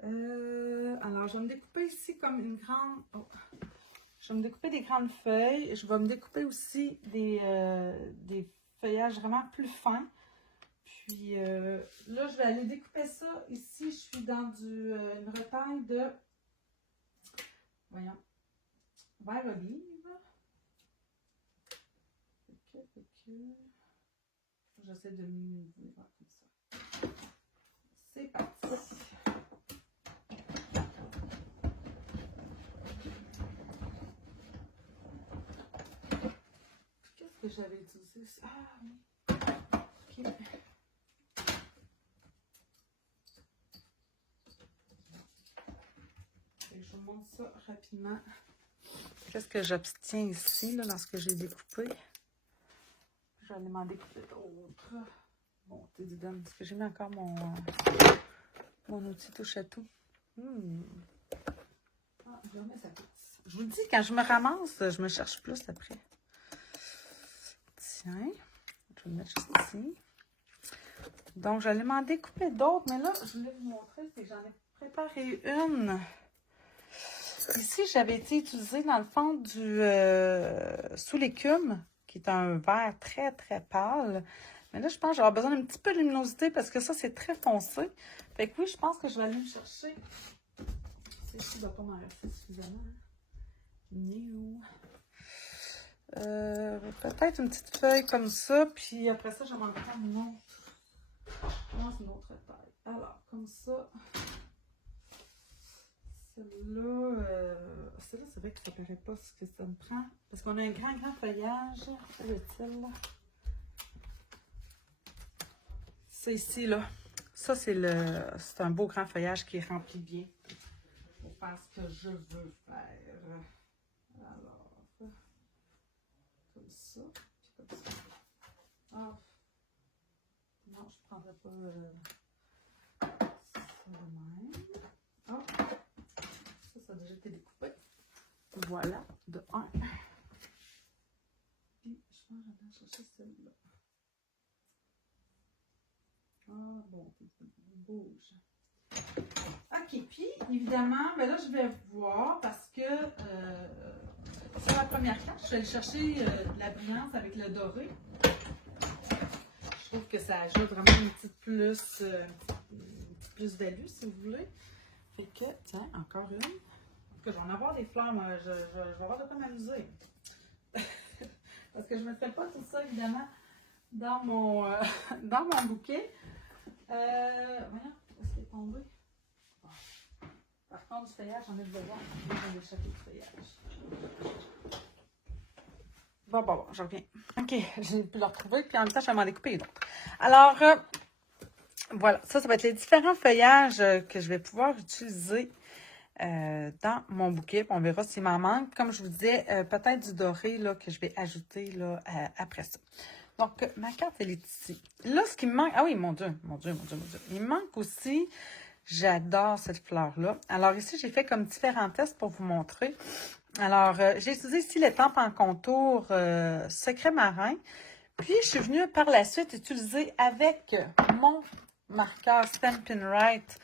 Alors, je vais me découper ici comme une grande... Oh. Je vais me découper des grandes feuilles. Je vais me découper aussi des feuillages vraiment plus fins. Puis là, je vais aller découper ça. Ici, je suis dans une retaille de... Voyons. Vert olive. J'essaie de mieux dire comme ça. C'est parti. Qu'est-ce que j'avais utilisé? Ah oui. OK. Je vous montre ça rapidement. Qu'est-ce que j'obtiens ici, là, dans ce que j'ai découpé? Je vais aller m'en découper d'autres. Bon, t'es du donne. Est-ce que j'ai mis encore mon outil touche à tout? Ah, je remets sa place. Je vous le dis, quand je me ramasse, je me cherche plus après. Tiens, je vais le mettre juste ici. Donc, j'allais m'en découper d'autres, mais là, je voulais vous montrer, c'est que j'en ai préparé une. Ici, j'avais été utilisée dans le fond du sous l'écume, qui est un vert très, très pâle. Mais là, je pense que j'aurai besoin d'un petit peu de luminosité parce que ça, c'est très foncé. Fait que oui, je pense que je vais aller me chercher. Celle-ci ne va pas m'en rester suffisamment. Peut-être une petite feuille comme ça. Puis après ça, je vais m'en prendre une autre. Je une autre taille. Alors, comme ça. Celle-là, c'est vrai que ça ne paraît pas ce que ça me prend. Parce qu'on a un grand feuillage. Où est-il, là? C'est ici, là. Ça, c'est un beau grand feuillage qui est rempli bien. Pour faire ce que je veux faire. Alors, comme ça, puis comme ça. Ah, non, je ne prendrai pas ça de même. Ah, ça a déjà été découpé. Voilà, de 1. Puis, je pense que j'en ai cherché celle-là. Ah, bon, bouge. OK, puis évidemment, ben là, je vais voir parce que sur la première carte, je vais aller chercher de la brillance avec le doré. Je trouve que ça ajoute vraiment une petite plus-value, si vous voulez. Fait que, tiens, encore une. Que je vais en avoir des fleurs, moi, je vais avoir de quoi m'amuser. Parce que je ne mettrai pas tout ça, évidemment, dans mon, dans mon bouquet. Voyons, est-ce qu'il est tombé? Bon. Par contre, du feuillage, j'en ai besoin. Je vais échapper du feuillage. Bon, je reviens. OK, j'ai pu le retrouver, puis en même temps, je vais m'en découper une autre. Alors, voilà, ça va être les différents feuillages que je vais pouvoir utiliser dans mon bouquet. On verra s'il m'en manque. Comme je vous disais, peut-être du doré là, que je vais ajouter là, après ça. Donc, ma carte, elle est ici. Là, ce qui me manque... Ah oui, mon Dieu. Il me manque aussi... J'adore cette fleur-là. Alors ici, j'ai fait comme différents tests pour vous montrer. Alors, j'ai utilisé ici l'étampe en contour Secret Marin. Puis, je suis venue par la suite utiliser avec mon marqueur Stampin' Right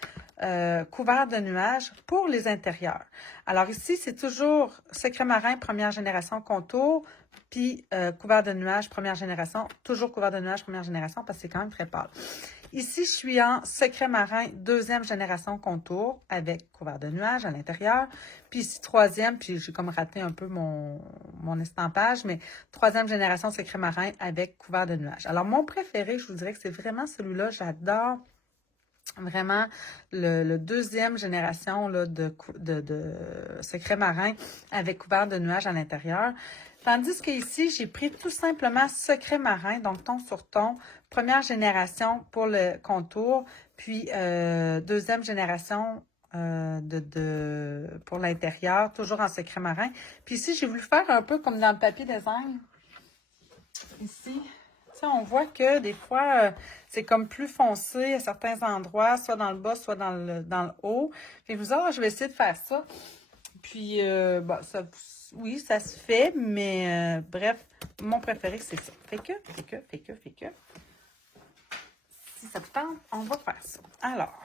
couvert de nuages pour les intérieurs. Alors ici, c'est toujours Secret Marin, première génération contour, puis couvert de nuages, première génération, toujours couvert de nuages, première génération, parce que c'est quand même très pâle. Ici, je suis en Secret Marin, deuxième génération contour, avec couvert de nuages à l'intérieur. Puis ici, troisième, puis j'ai comme raté un peu mon estampage, mais troisième génération Secret Marin avec couvert de nuages. Alors, mon préféré, je vous dirais que c'est vraiment celui-là. J'adore vraiment le deuxième génération là, de Secret Marin avec couvert de nuages à l'intérieur. Tandis que ici, j'ai pris tout simplement Secret Marin, donc ton sur ton, première génération pour le contour, puis deuxième génération pour l'intérieur, toujours en Secret Marin. Puis ici, j'ai voulu faire un peu comme dans le papier design. Ici, on voit que des fois, c'est comme plus foncé à certains endroits, soit dans le bas, soit dans le haut. Puis vous autres, je vais essayer de faire ça. Puis, oui, ça se fait, mais bref, mon préféré, c'est ça. Fait que, si ça vous tente, on va faire ça. Alors,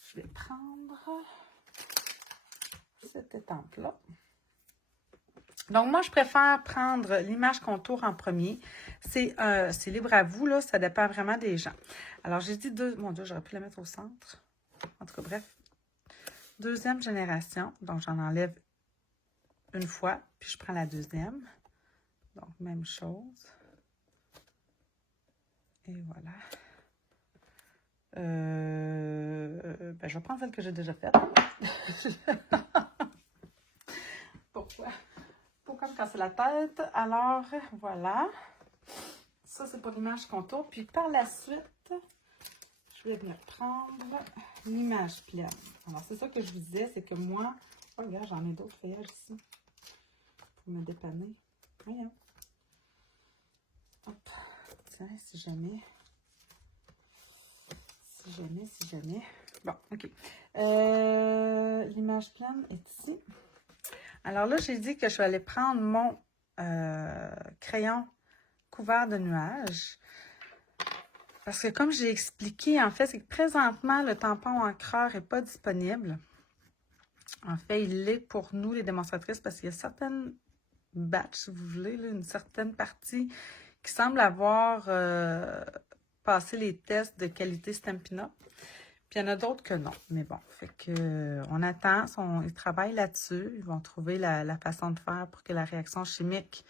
je vais prendre cette étampe-là. Donc, moi, je préfère prendre l'image contour en premier. C'est libre à vous, là. Ça dépend vraiment des gens. Alors, j'ai dit deux... Mon Dieu, j'aurais pu la mettre au centre. En tout cas, bref. Deuxième génération. Donc, j'en enlève une fois, puis je prends la deuxième. Donc, même chose. Et voilà. Je vais prendre celle que j'ai déjà faite. Pourquoi? Pour comme casser la tête. Alors, voilà. Ça, c'est pour l'image contour. Puis, par la suite, je vais venir prendre l'image pleine. Alors, c'est ça que je vous disais, c'est que moi... Oh, regarde, j'en ai d'autres feuillages ici. Pour me dépanner. Voyons. Hop. Tiens, si jamais... Bon, OK. L'image pleine est ici. Alors là, j'ai dit que je vais aller prendre mon crayon couvert de nuages. Parce que comme j'ai expliqué, en fait, c'est que présentement, le tampon encreur n'est pas disponible. En fait, il l'est pour nous, les démonstratrices, parce qu'il y a certaines batchs, si vous voulez, là, une certaine partie qui semble avoir passé les tests de qualité Stampin' Up. Puis il y en a d'autres que non. Mais bon, fait que on attend. Ils travaillent là-dessus. Ils vont trouver la façon de faire pour que la réaction chimique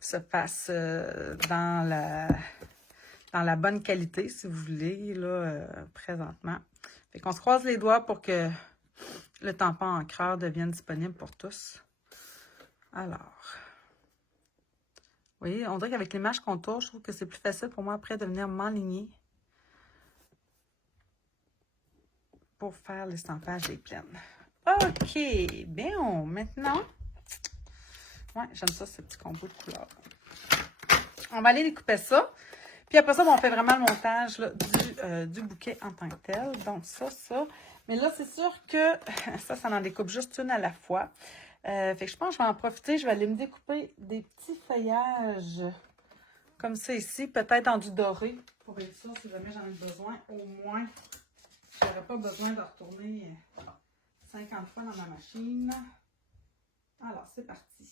se fasse dans la bonne qualité, si vous voulez, là, présentement. Fait qu'on se croise les doigts pour que le tampon encreur devienne disponible pour tous. Alors, vous voyez, on dirait qu'avec l'image contour, je trouve que c'est plus facile pour moi après de venir m'enligner pour faire l'estampage des plaines. OK, bien, maintenant, ouais, j'aime ça, ce petit combo de couleurs. On va aller découper ça. Puis après ça, on fait vraiment le montage là, du bouquet en tant que tel. Donc ça. Mais là, c'est sûr que ça en découpe juste une à la fois. Fait que je pense que je vais en profiter. Je vais aller me découper des petits feuillages comme ça ici. Peut-être en du doré pour être sûr si jamais j'en ai besoin. Au moins, je n'aurai pas besoin de retourner 50 fois dans ma machine. Alors, c'est parti.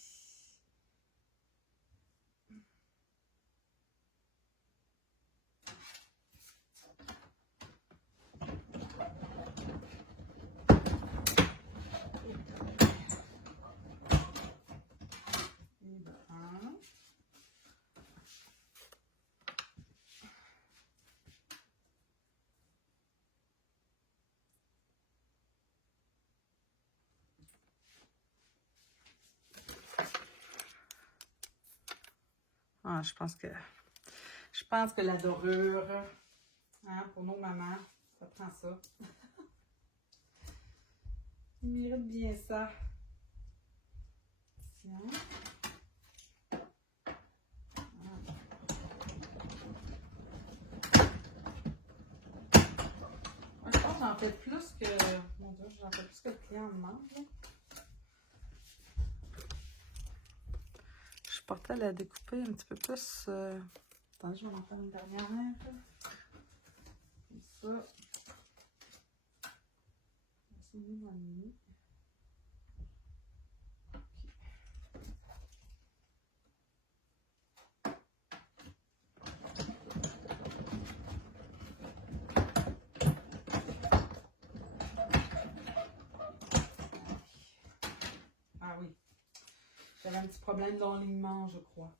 Ah, je pense que la dorure, hein, pour nos mamans, ça prend ça. Ils méritent bien ça. Tiens. Moi, je pense que j'en fais plus que... Mon Dieu, j'en fais plus que le client demande. Je portais à la découper un petit peu plus... Attendez, je vais en faire une dernière. Comme ça. C'est éloigné. Ah oui. J'avais un petit problème d'enlignement, je crois.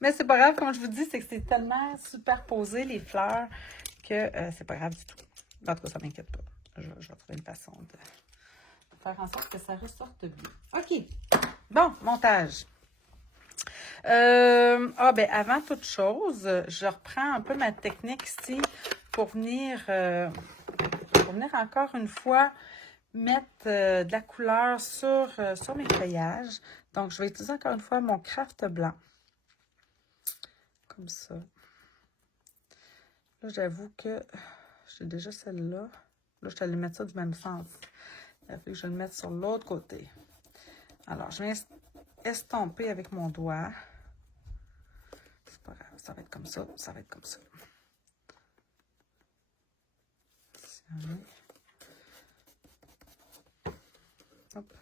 Mais c'est pas grave, comme je vous dis, c'est que c'est tellement superposé les fleurs que c'est pas grave du tout. En tout cas, ça m'inquiète pas. Je vais trouver une façon de faire en sorte que ça ressorte bien. OK. Bon, montage. Ben avant toute chose, je reprends un peu ma technique ici pour venir encore une fois mettre de la couleur sur mes feuillages. Donc, je vais utiliser encore une fois mon craft blanc. Comme ça. Là, j'avoue que j'ai déjà celle-là. Là, je vais aller mettre ça du même sens. Il fait que je vais le mettre sur l'autre côté. Alors, je viens estomper avec mon doigt. C'est pas grave, ça va être comme ça, ça va être comme ça. Tiens. Hop.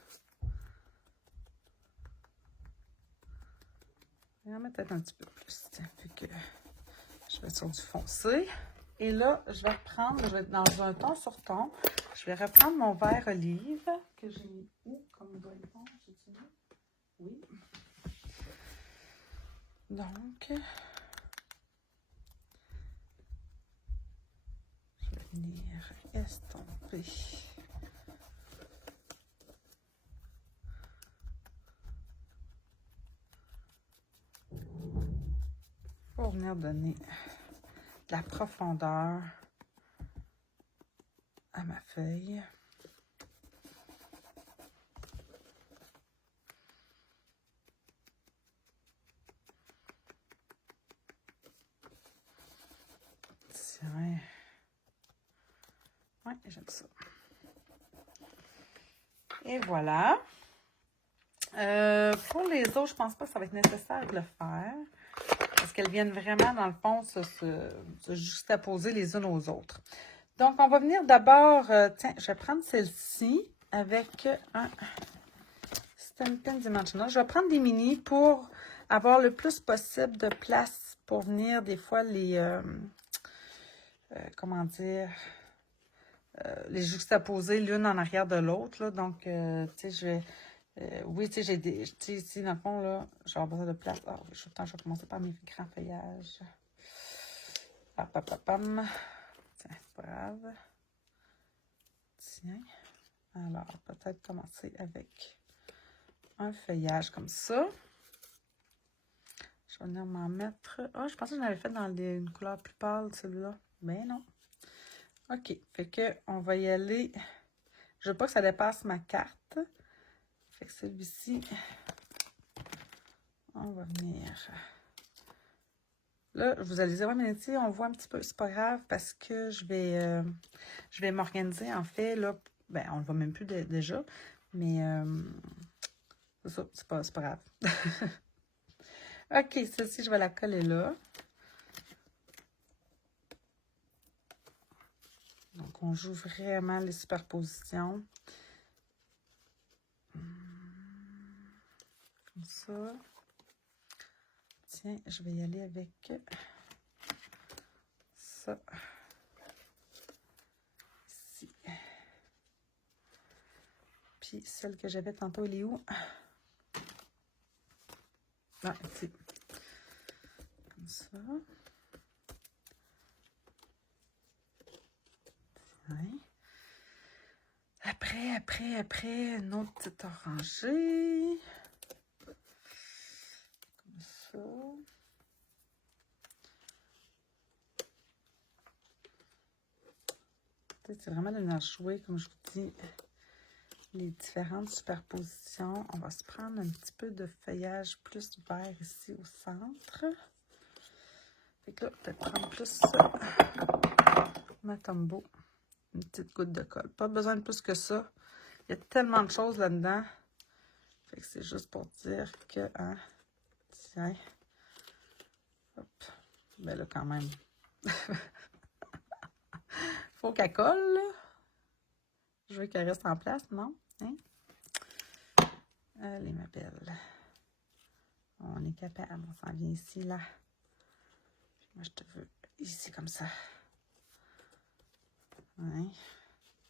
Je vais en mettre peut-être un petit peu plus. Tiens, fait que je vais sur du foncé. Et là, je vais reprendre, je vais être dans un ton sur ton. Je vais reprendre mon vert olive que j'ai mis où comme doigt éponge, oui. Donc, je vais venir estomper. Pour venir donner de la profondeur à ma feuille. Tiens. Ouais, j'aime ça. Et voilà. Pour les autres, je pense pas que ça va être nécessaire de le faire. Parce qu'elles viennent vraiment, dans le fond, se juxtaposer les unes aux autres. Donc, on va venir d'abord... tiens, je vais prendre celle-ci avec un Stampin' Dimensional. Je vais prendre des mini pour avoir le plus possible de place pour venir, des fois, les... comment dire... les juxtaposer l'une en arrière de l'autre. Donc, tu sais, je vais... oui, tu sais, j'ai des... Tu sais, ici, dans le fond, là, je vais avoir besoin de place. Alors, je vais commencer par mes grands feuillages. Tiens, c'est pas grave. Tiens. Alors, peut-être commencer avec un feuillage comme ça. Je vais venir m'en mettre... Ah, je pensais que je l'avais fait dans une couleur plus pâle, celui-là. Mais non. OK, fait que on va y aller. Je veux pas que ça dépasse ma carte. Fait que celui-ci, on va venir... Là, vous allez dire, ouais, mais tu sais, on voit un petit peu, c'est pas grave parce que je vais m'organiser. En fait, là, ben, on le voit même plus déjà, mais c'est ça, c'est pas grave. OK, celle-ci, je vais la coller là. Donc, on joue vraiment les superpositions. Comme ça. Tiens, je vais y aller avec ça. Ici. Puis, celle que j'avais tantôt, elle est où? Ah, ici. Comme ça. Ouais. Après, une autre petite orangée. Comme ça. C'est vraiment de venir jouer, comme je vous dis, les différentes superpositions. On va se prendre un petit peu de feuillage plus vert ici au centre. Fait que là, peut-être prendre plus ça. Ma tombeau. Une petite goutte de colle. Pas besoin de plus que ça. Il y a tellement de choses là-dedans. Fait que c'est juste pour dire que, hein, tiens. Hop. Ben là, quand même. Faut qu'elle colle, là. Je veux qu'elle reste en place, non? Hein? Allez, ma belle. On est capable. On s'en vient ici, là. Puis moi, je te veux ici, comme ça. Ouais.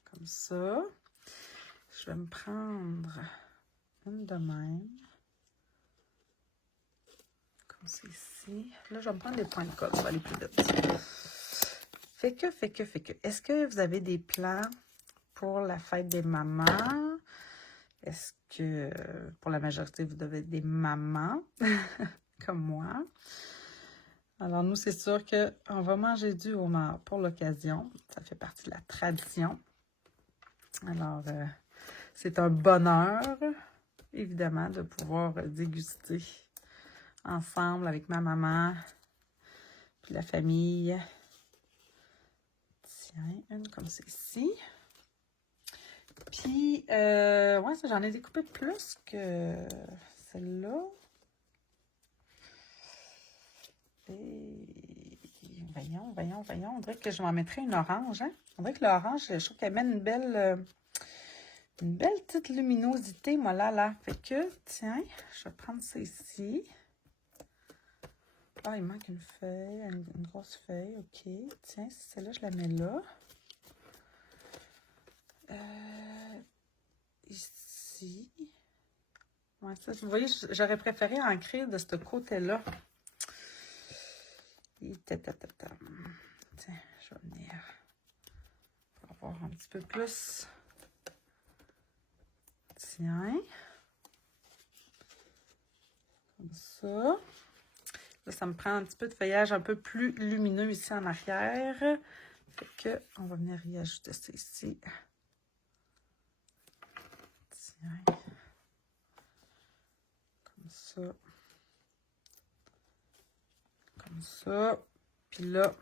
Comme ça. Je vais me prendre une de même. Comme c'est ici. Là, je vais me prendre des points de colle. Ça va aller plus vite. Fait que. Est-ce que vous avez des plans pour la fête des mamans? Est-ce que pour la majorité, vous avez des mamans comme moi? Alors, nous, c'est sûr qu'on va manger du homard pour l'occasion. Ça fait partie de la tradition. Alors, c'est un bonheur, évidemment, de pouvoir déguster ensemble avec ma maman, puis la famille. Tiens, une comme celle-ci. Puis, ouais, ça, j'en ai découpé plus que celle-là. Et voyons. On dirait que je m'en mettrais une orange, hein? On dirait que l'orange, je trouve qu'elle met une belle petite luminosité, moi, là. Fait que, tiens, je vais prendre ça ici. Ah, il manque une feuille, une grosse feuille, ok. Tiens, celle-là, je la mets là. Ici. Ouais, ça, vous voyez, j'aurais préféré ancrer de ce côté-là. Tiens, je vais venir pour avoir un petit peu plus. Tiens. Comme ça. Là, ça me prend un petit peu de feuillage un peu plus lumineux ici en arrière. Fait que, on va venir y ajouter ça ici. Tiens. Comme ça. Comme ça. Puis là,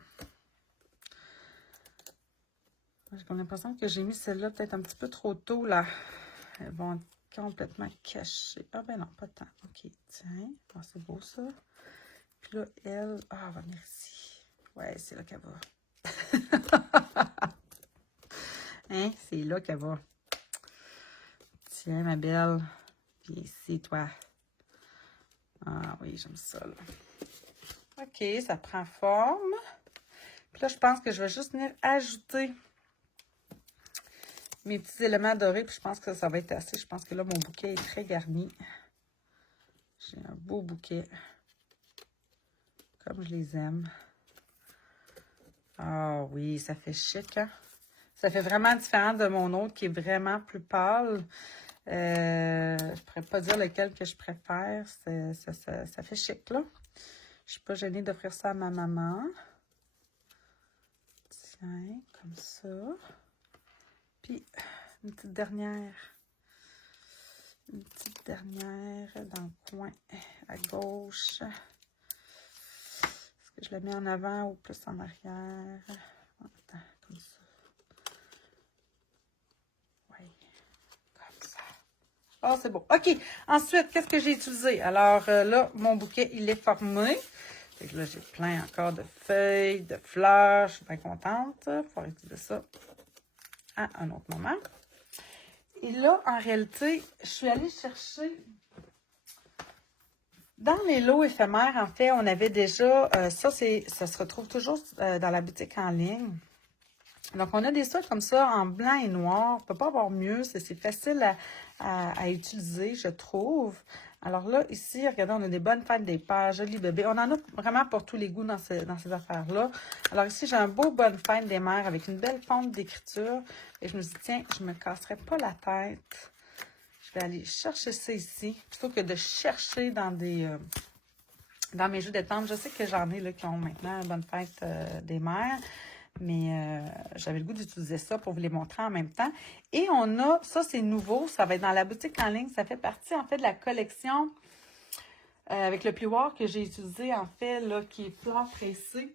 j'ai l'impression que j'ai mis celle-là peut-être un petit peu trop tôt, là. Elles vont être complètement cachées. Ah ben non, pas tant. Ok, tiens. Ah, c'est beau, ça. Puis là, elle... Ah, elle va venir ici. Ouais, c'est là qu'elle va. Hein? C'est là qu'elle va. Tiens, ma belle. Viens ici, toi. Ah oui, j'aime ça, là. OK, ça prend forme. Puis là, je pense que je vais juste venir ajouter mes petits éléments dorés. Puis je pense que ça va être assez. Je pense que là, mon bouquet est très garni. J'ai un beau bouquet. Comme je les aime. Ah oui, ça fait chic, hein? Ça fait vraiment différent de mon autre qui est vraiment plus pâle. Je pourrais pas dire lequel que je préfère. Ça fait chic, là. Je suis pas gênée d'offrir ça à ma maman. Tiens, comme ça. Puis, une petite dernière. Une petite dernière dans le coin à gauche. Est-ce que je la mets en avant ou plus en arrière? Attends, comme ça. Oui, comme ça. Oh, c'est beau. OK. Ensuite, qu'est-ce que j'ai utilisé? Alors là, mon bouquet, il est formé. Fait que là, j'ai plein encore de feuilles, de fleurs. Je suis bien contente. Il faut utiliser ça à un autre moment. Et là, en réalité, je suis allée chercher... Dans les lots éphémères, en fait, on avait déjà... ça se retrouve toujours dans la boutique en ligne. Donc, on a des stocks comme ça en blanc et noir. On ne peut pas avoir mieux. C'est facile à utiliser, je trouve. Alors là, ici, regardez, on a des bonnes fêtes des pères, jolis bébés. On en a vraiment pour tous les goûts dans ces affaires-là. Alors ici, j'ai un beau bonne fête des mères avec une belle fonte d'écriture. Et je me dis, tiens, je ne me casserai pas la tête. Je vais aller chercher ça ici, plutôt que de chercher dans dans mes jeux de tente. Je sais que j'en ai là, qui ont maintenant une bonne fête des mères. Mais j'avais le goût d'utiliser ça pour vous les montrer en même temps. Et on a, ça c'est nouveau, ça va être dans la boutique en ligne. Ça fait partie en fait de la collection avec le plioir que j'ai utilisé en fait, là, qui est fleurs pressées.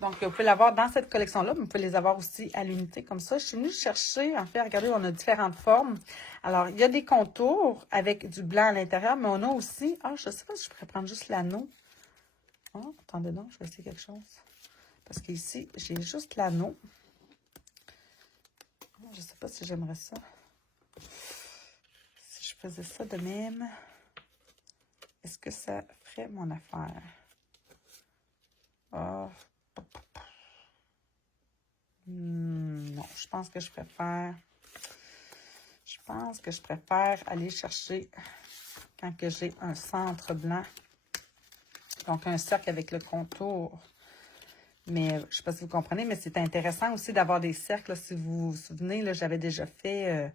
Donc, vous pouvez l'avoir dans cette collection-là, mais vous pouvez les avoir aussi à l'unité comme ça. Je suis venue chercher, en fait, regardez, on a différentes formes. Alors, il y a des contours avec du blanc à l'intérieur, mais on a aussi, je ne sais pas si je pourrais prendre juste l'anneau. Oh, attendez donc, je vais essayer quelque chose. Parce qu'ici, j'ai juste l'anneau. Je ne sais pas si j'aimerais ça. Si je faisais ça de même, est-ce que ça ferait mon affaire? Non, je pense que je préfère... aller chercher quand que j'ai un centre blanc. Donc, un cercle avec le contour. Mais je ne sais pas si vous comprenez, mais c'est intéressant aussi d'avoir des cercles. Là, si vous vous souvenez, j'avais déjà fait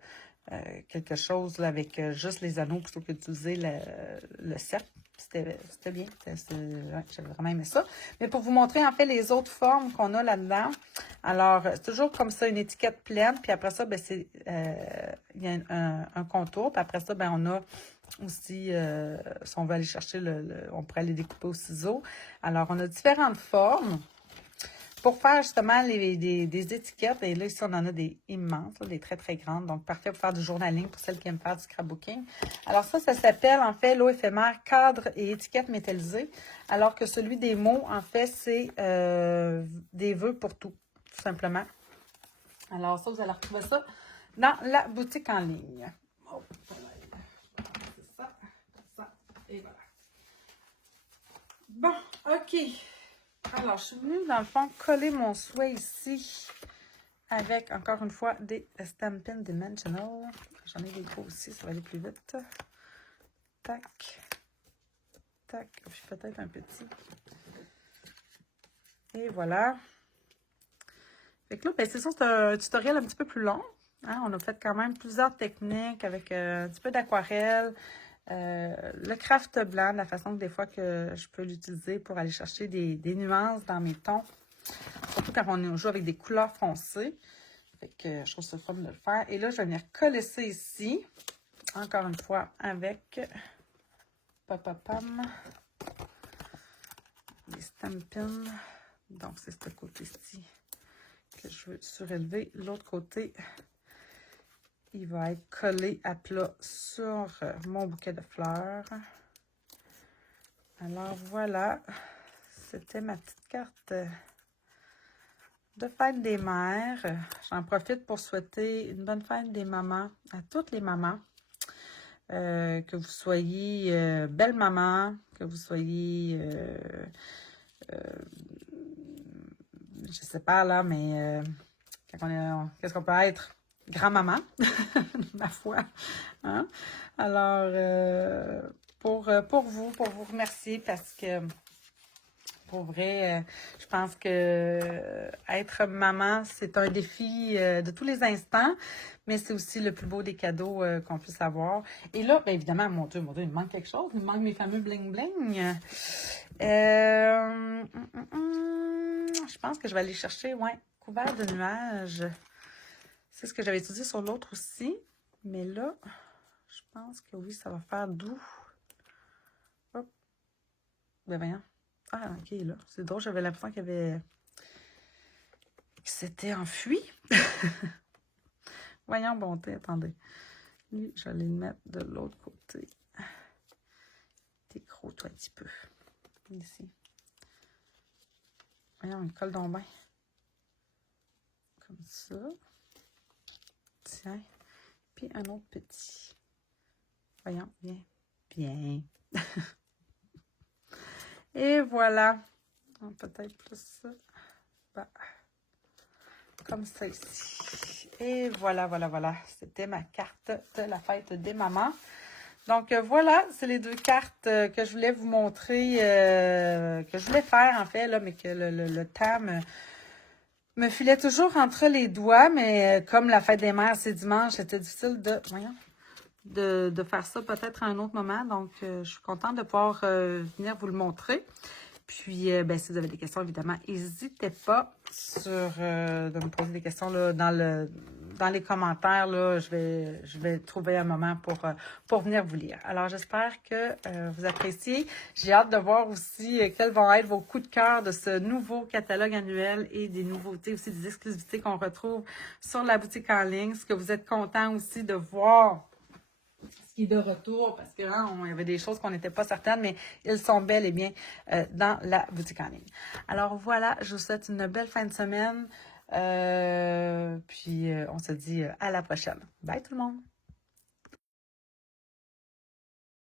quelque chose là, avec juste les anneaux plutôt que d'utiliser le cercle. C'était bien. J'avais vraiment aimé ça. Mais pour vous montrer en fait les autres formes qu'on a là-dedans. Alors, c'est toujours comme ça, une étiquette pleine. Puis après ça, ben, il y a un contour. Puis après ça, ben, on a aussi, si on veut aller chercher, on pourrait les découper au ciseau. Alors, on a différentes formes. Pour faire justement des étiquettes, et là, ici, on en a des immenses, là, des très, très grandes. Donc, parfait pour faire du journaling pour celles qui aiment faire du scrapbooking. Alors, ça s'appelle, en fait, lot éphémère, cadre et étiquette métallisée. Alors que celui des mots, en fait, c'est des vœux pour tout simplement. Alors, ça, vous allez retrouver ça dans la boutique en ligne. Oh, c'est ça, et voilà. Bon, OK. Alors, je suis venue, dans le fond, coller mon souhait ici avec, encore une fois, des Stampin' Dimensional. J'en ai des gros aussi, ça va aller plus vite. Tac. Tac. Puis peut-être un petit. Et voilà. Fait que là, ben, c'est ça, c'est un tutoriel un petit peu plus long. Hein? On a fait quand même plusieurs techniques avec un petit peu d'aquarelle. Le craft blanc, la façon que des fois que je peux l'utiliser pour aller chercher des nuances dans mes tons. Surtout quand on joue avec des couleurs foncées. Fait que je trouve ça fun de le faire. Et là, je vais venir coller ça ici. Encore une fois, avec les Stampin'. Donc, c'est ce côté-ci que je veux surélever. L'autre côté, il va être collé à plat sur mon bouquet de fleurs. Alors voilà, c'était ma petite carte de fête des mères. J'en profite pour souhaiter une bonne fête des mamans à toutes les mamans. Que vous soyez belle maman, que vous soyez, je sais pas là, mais qu'est-ce qu'on peut être? Grand-maman, ma foi. Hein? Alors, pour vous remercier parce que, pour vrai, je pense que être maman, c'est un défi de tous les instants, mais c'est aussi le plus beau des cadeaux qu'on puisse avoir. Et là, bien évidemment, mon Dieu, il me manque quelque chose. Il me manque mes fameux bling-bling. Je pense que je vais aller chercher, couvert de nuages. C'est ce que j'avais étudié sur l'autre aussi. Mais là, je pense que oui, ça va faire doux. Hop. Ben voyons. Ah, ok, là. C'est drôle, j'avais l'impression qu'il s'était enfui. Voyons, bonté, attendez. Lui, je vais le mettre de l'autre côté. T'écroule toi un petit peu. Ici. Voyons, il colle donc bien. Comme ça. Tiens. Puis un autre petit. Voyons, bien. Bien. Et voilà. Peut-être plus ça. Bah. Comme ça ici. Et voilà, voilà, voilà. C'était ma carte de la fête des mamans. Donc, voilà, c'est les 2 cartes que je voulais vous montrer, que je voulais faire, en fait, là, mais que le temps me filait toujours entre les doigts. Mais comme la fête des mères, c'est dimanche, c'était difficile de faire ça peut-être à un autre moment. Donc, je suis contente de pouvoir venir vous le montrer. Puis, ben, si vous avez des questions, évidemment, n'hésitez pas de me poser des questions là, dans les commentaires. Là, je vais trouver un moment pour venir vous lire. Alors, j'espère que vous appréciez. J'ai hâte de voir aussi quels vont être vos coups de cœur de ce nouveau catalogue annuel et des nouveautés, aussi des exclusivités qu'on retrouve sur la boutique en ligne. Est-ce que vous êtes content aussi de voir qui est de retour, parce que il y avait des choses qu'on n'était pas certaines, mais ils sont bel et bien dans la boutique en ligne. Alors voilà, je vous souhaite une belle fin de semaine, puis on se dit à la prochaine. Bye tout le monde!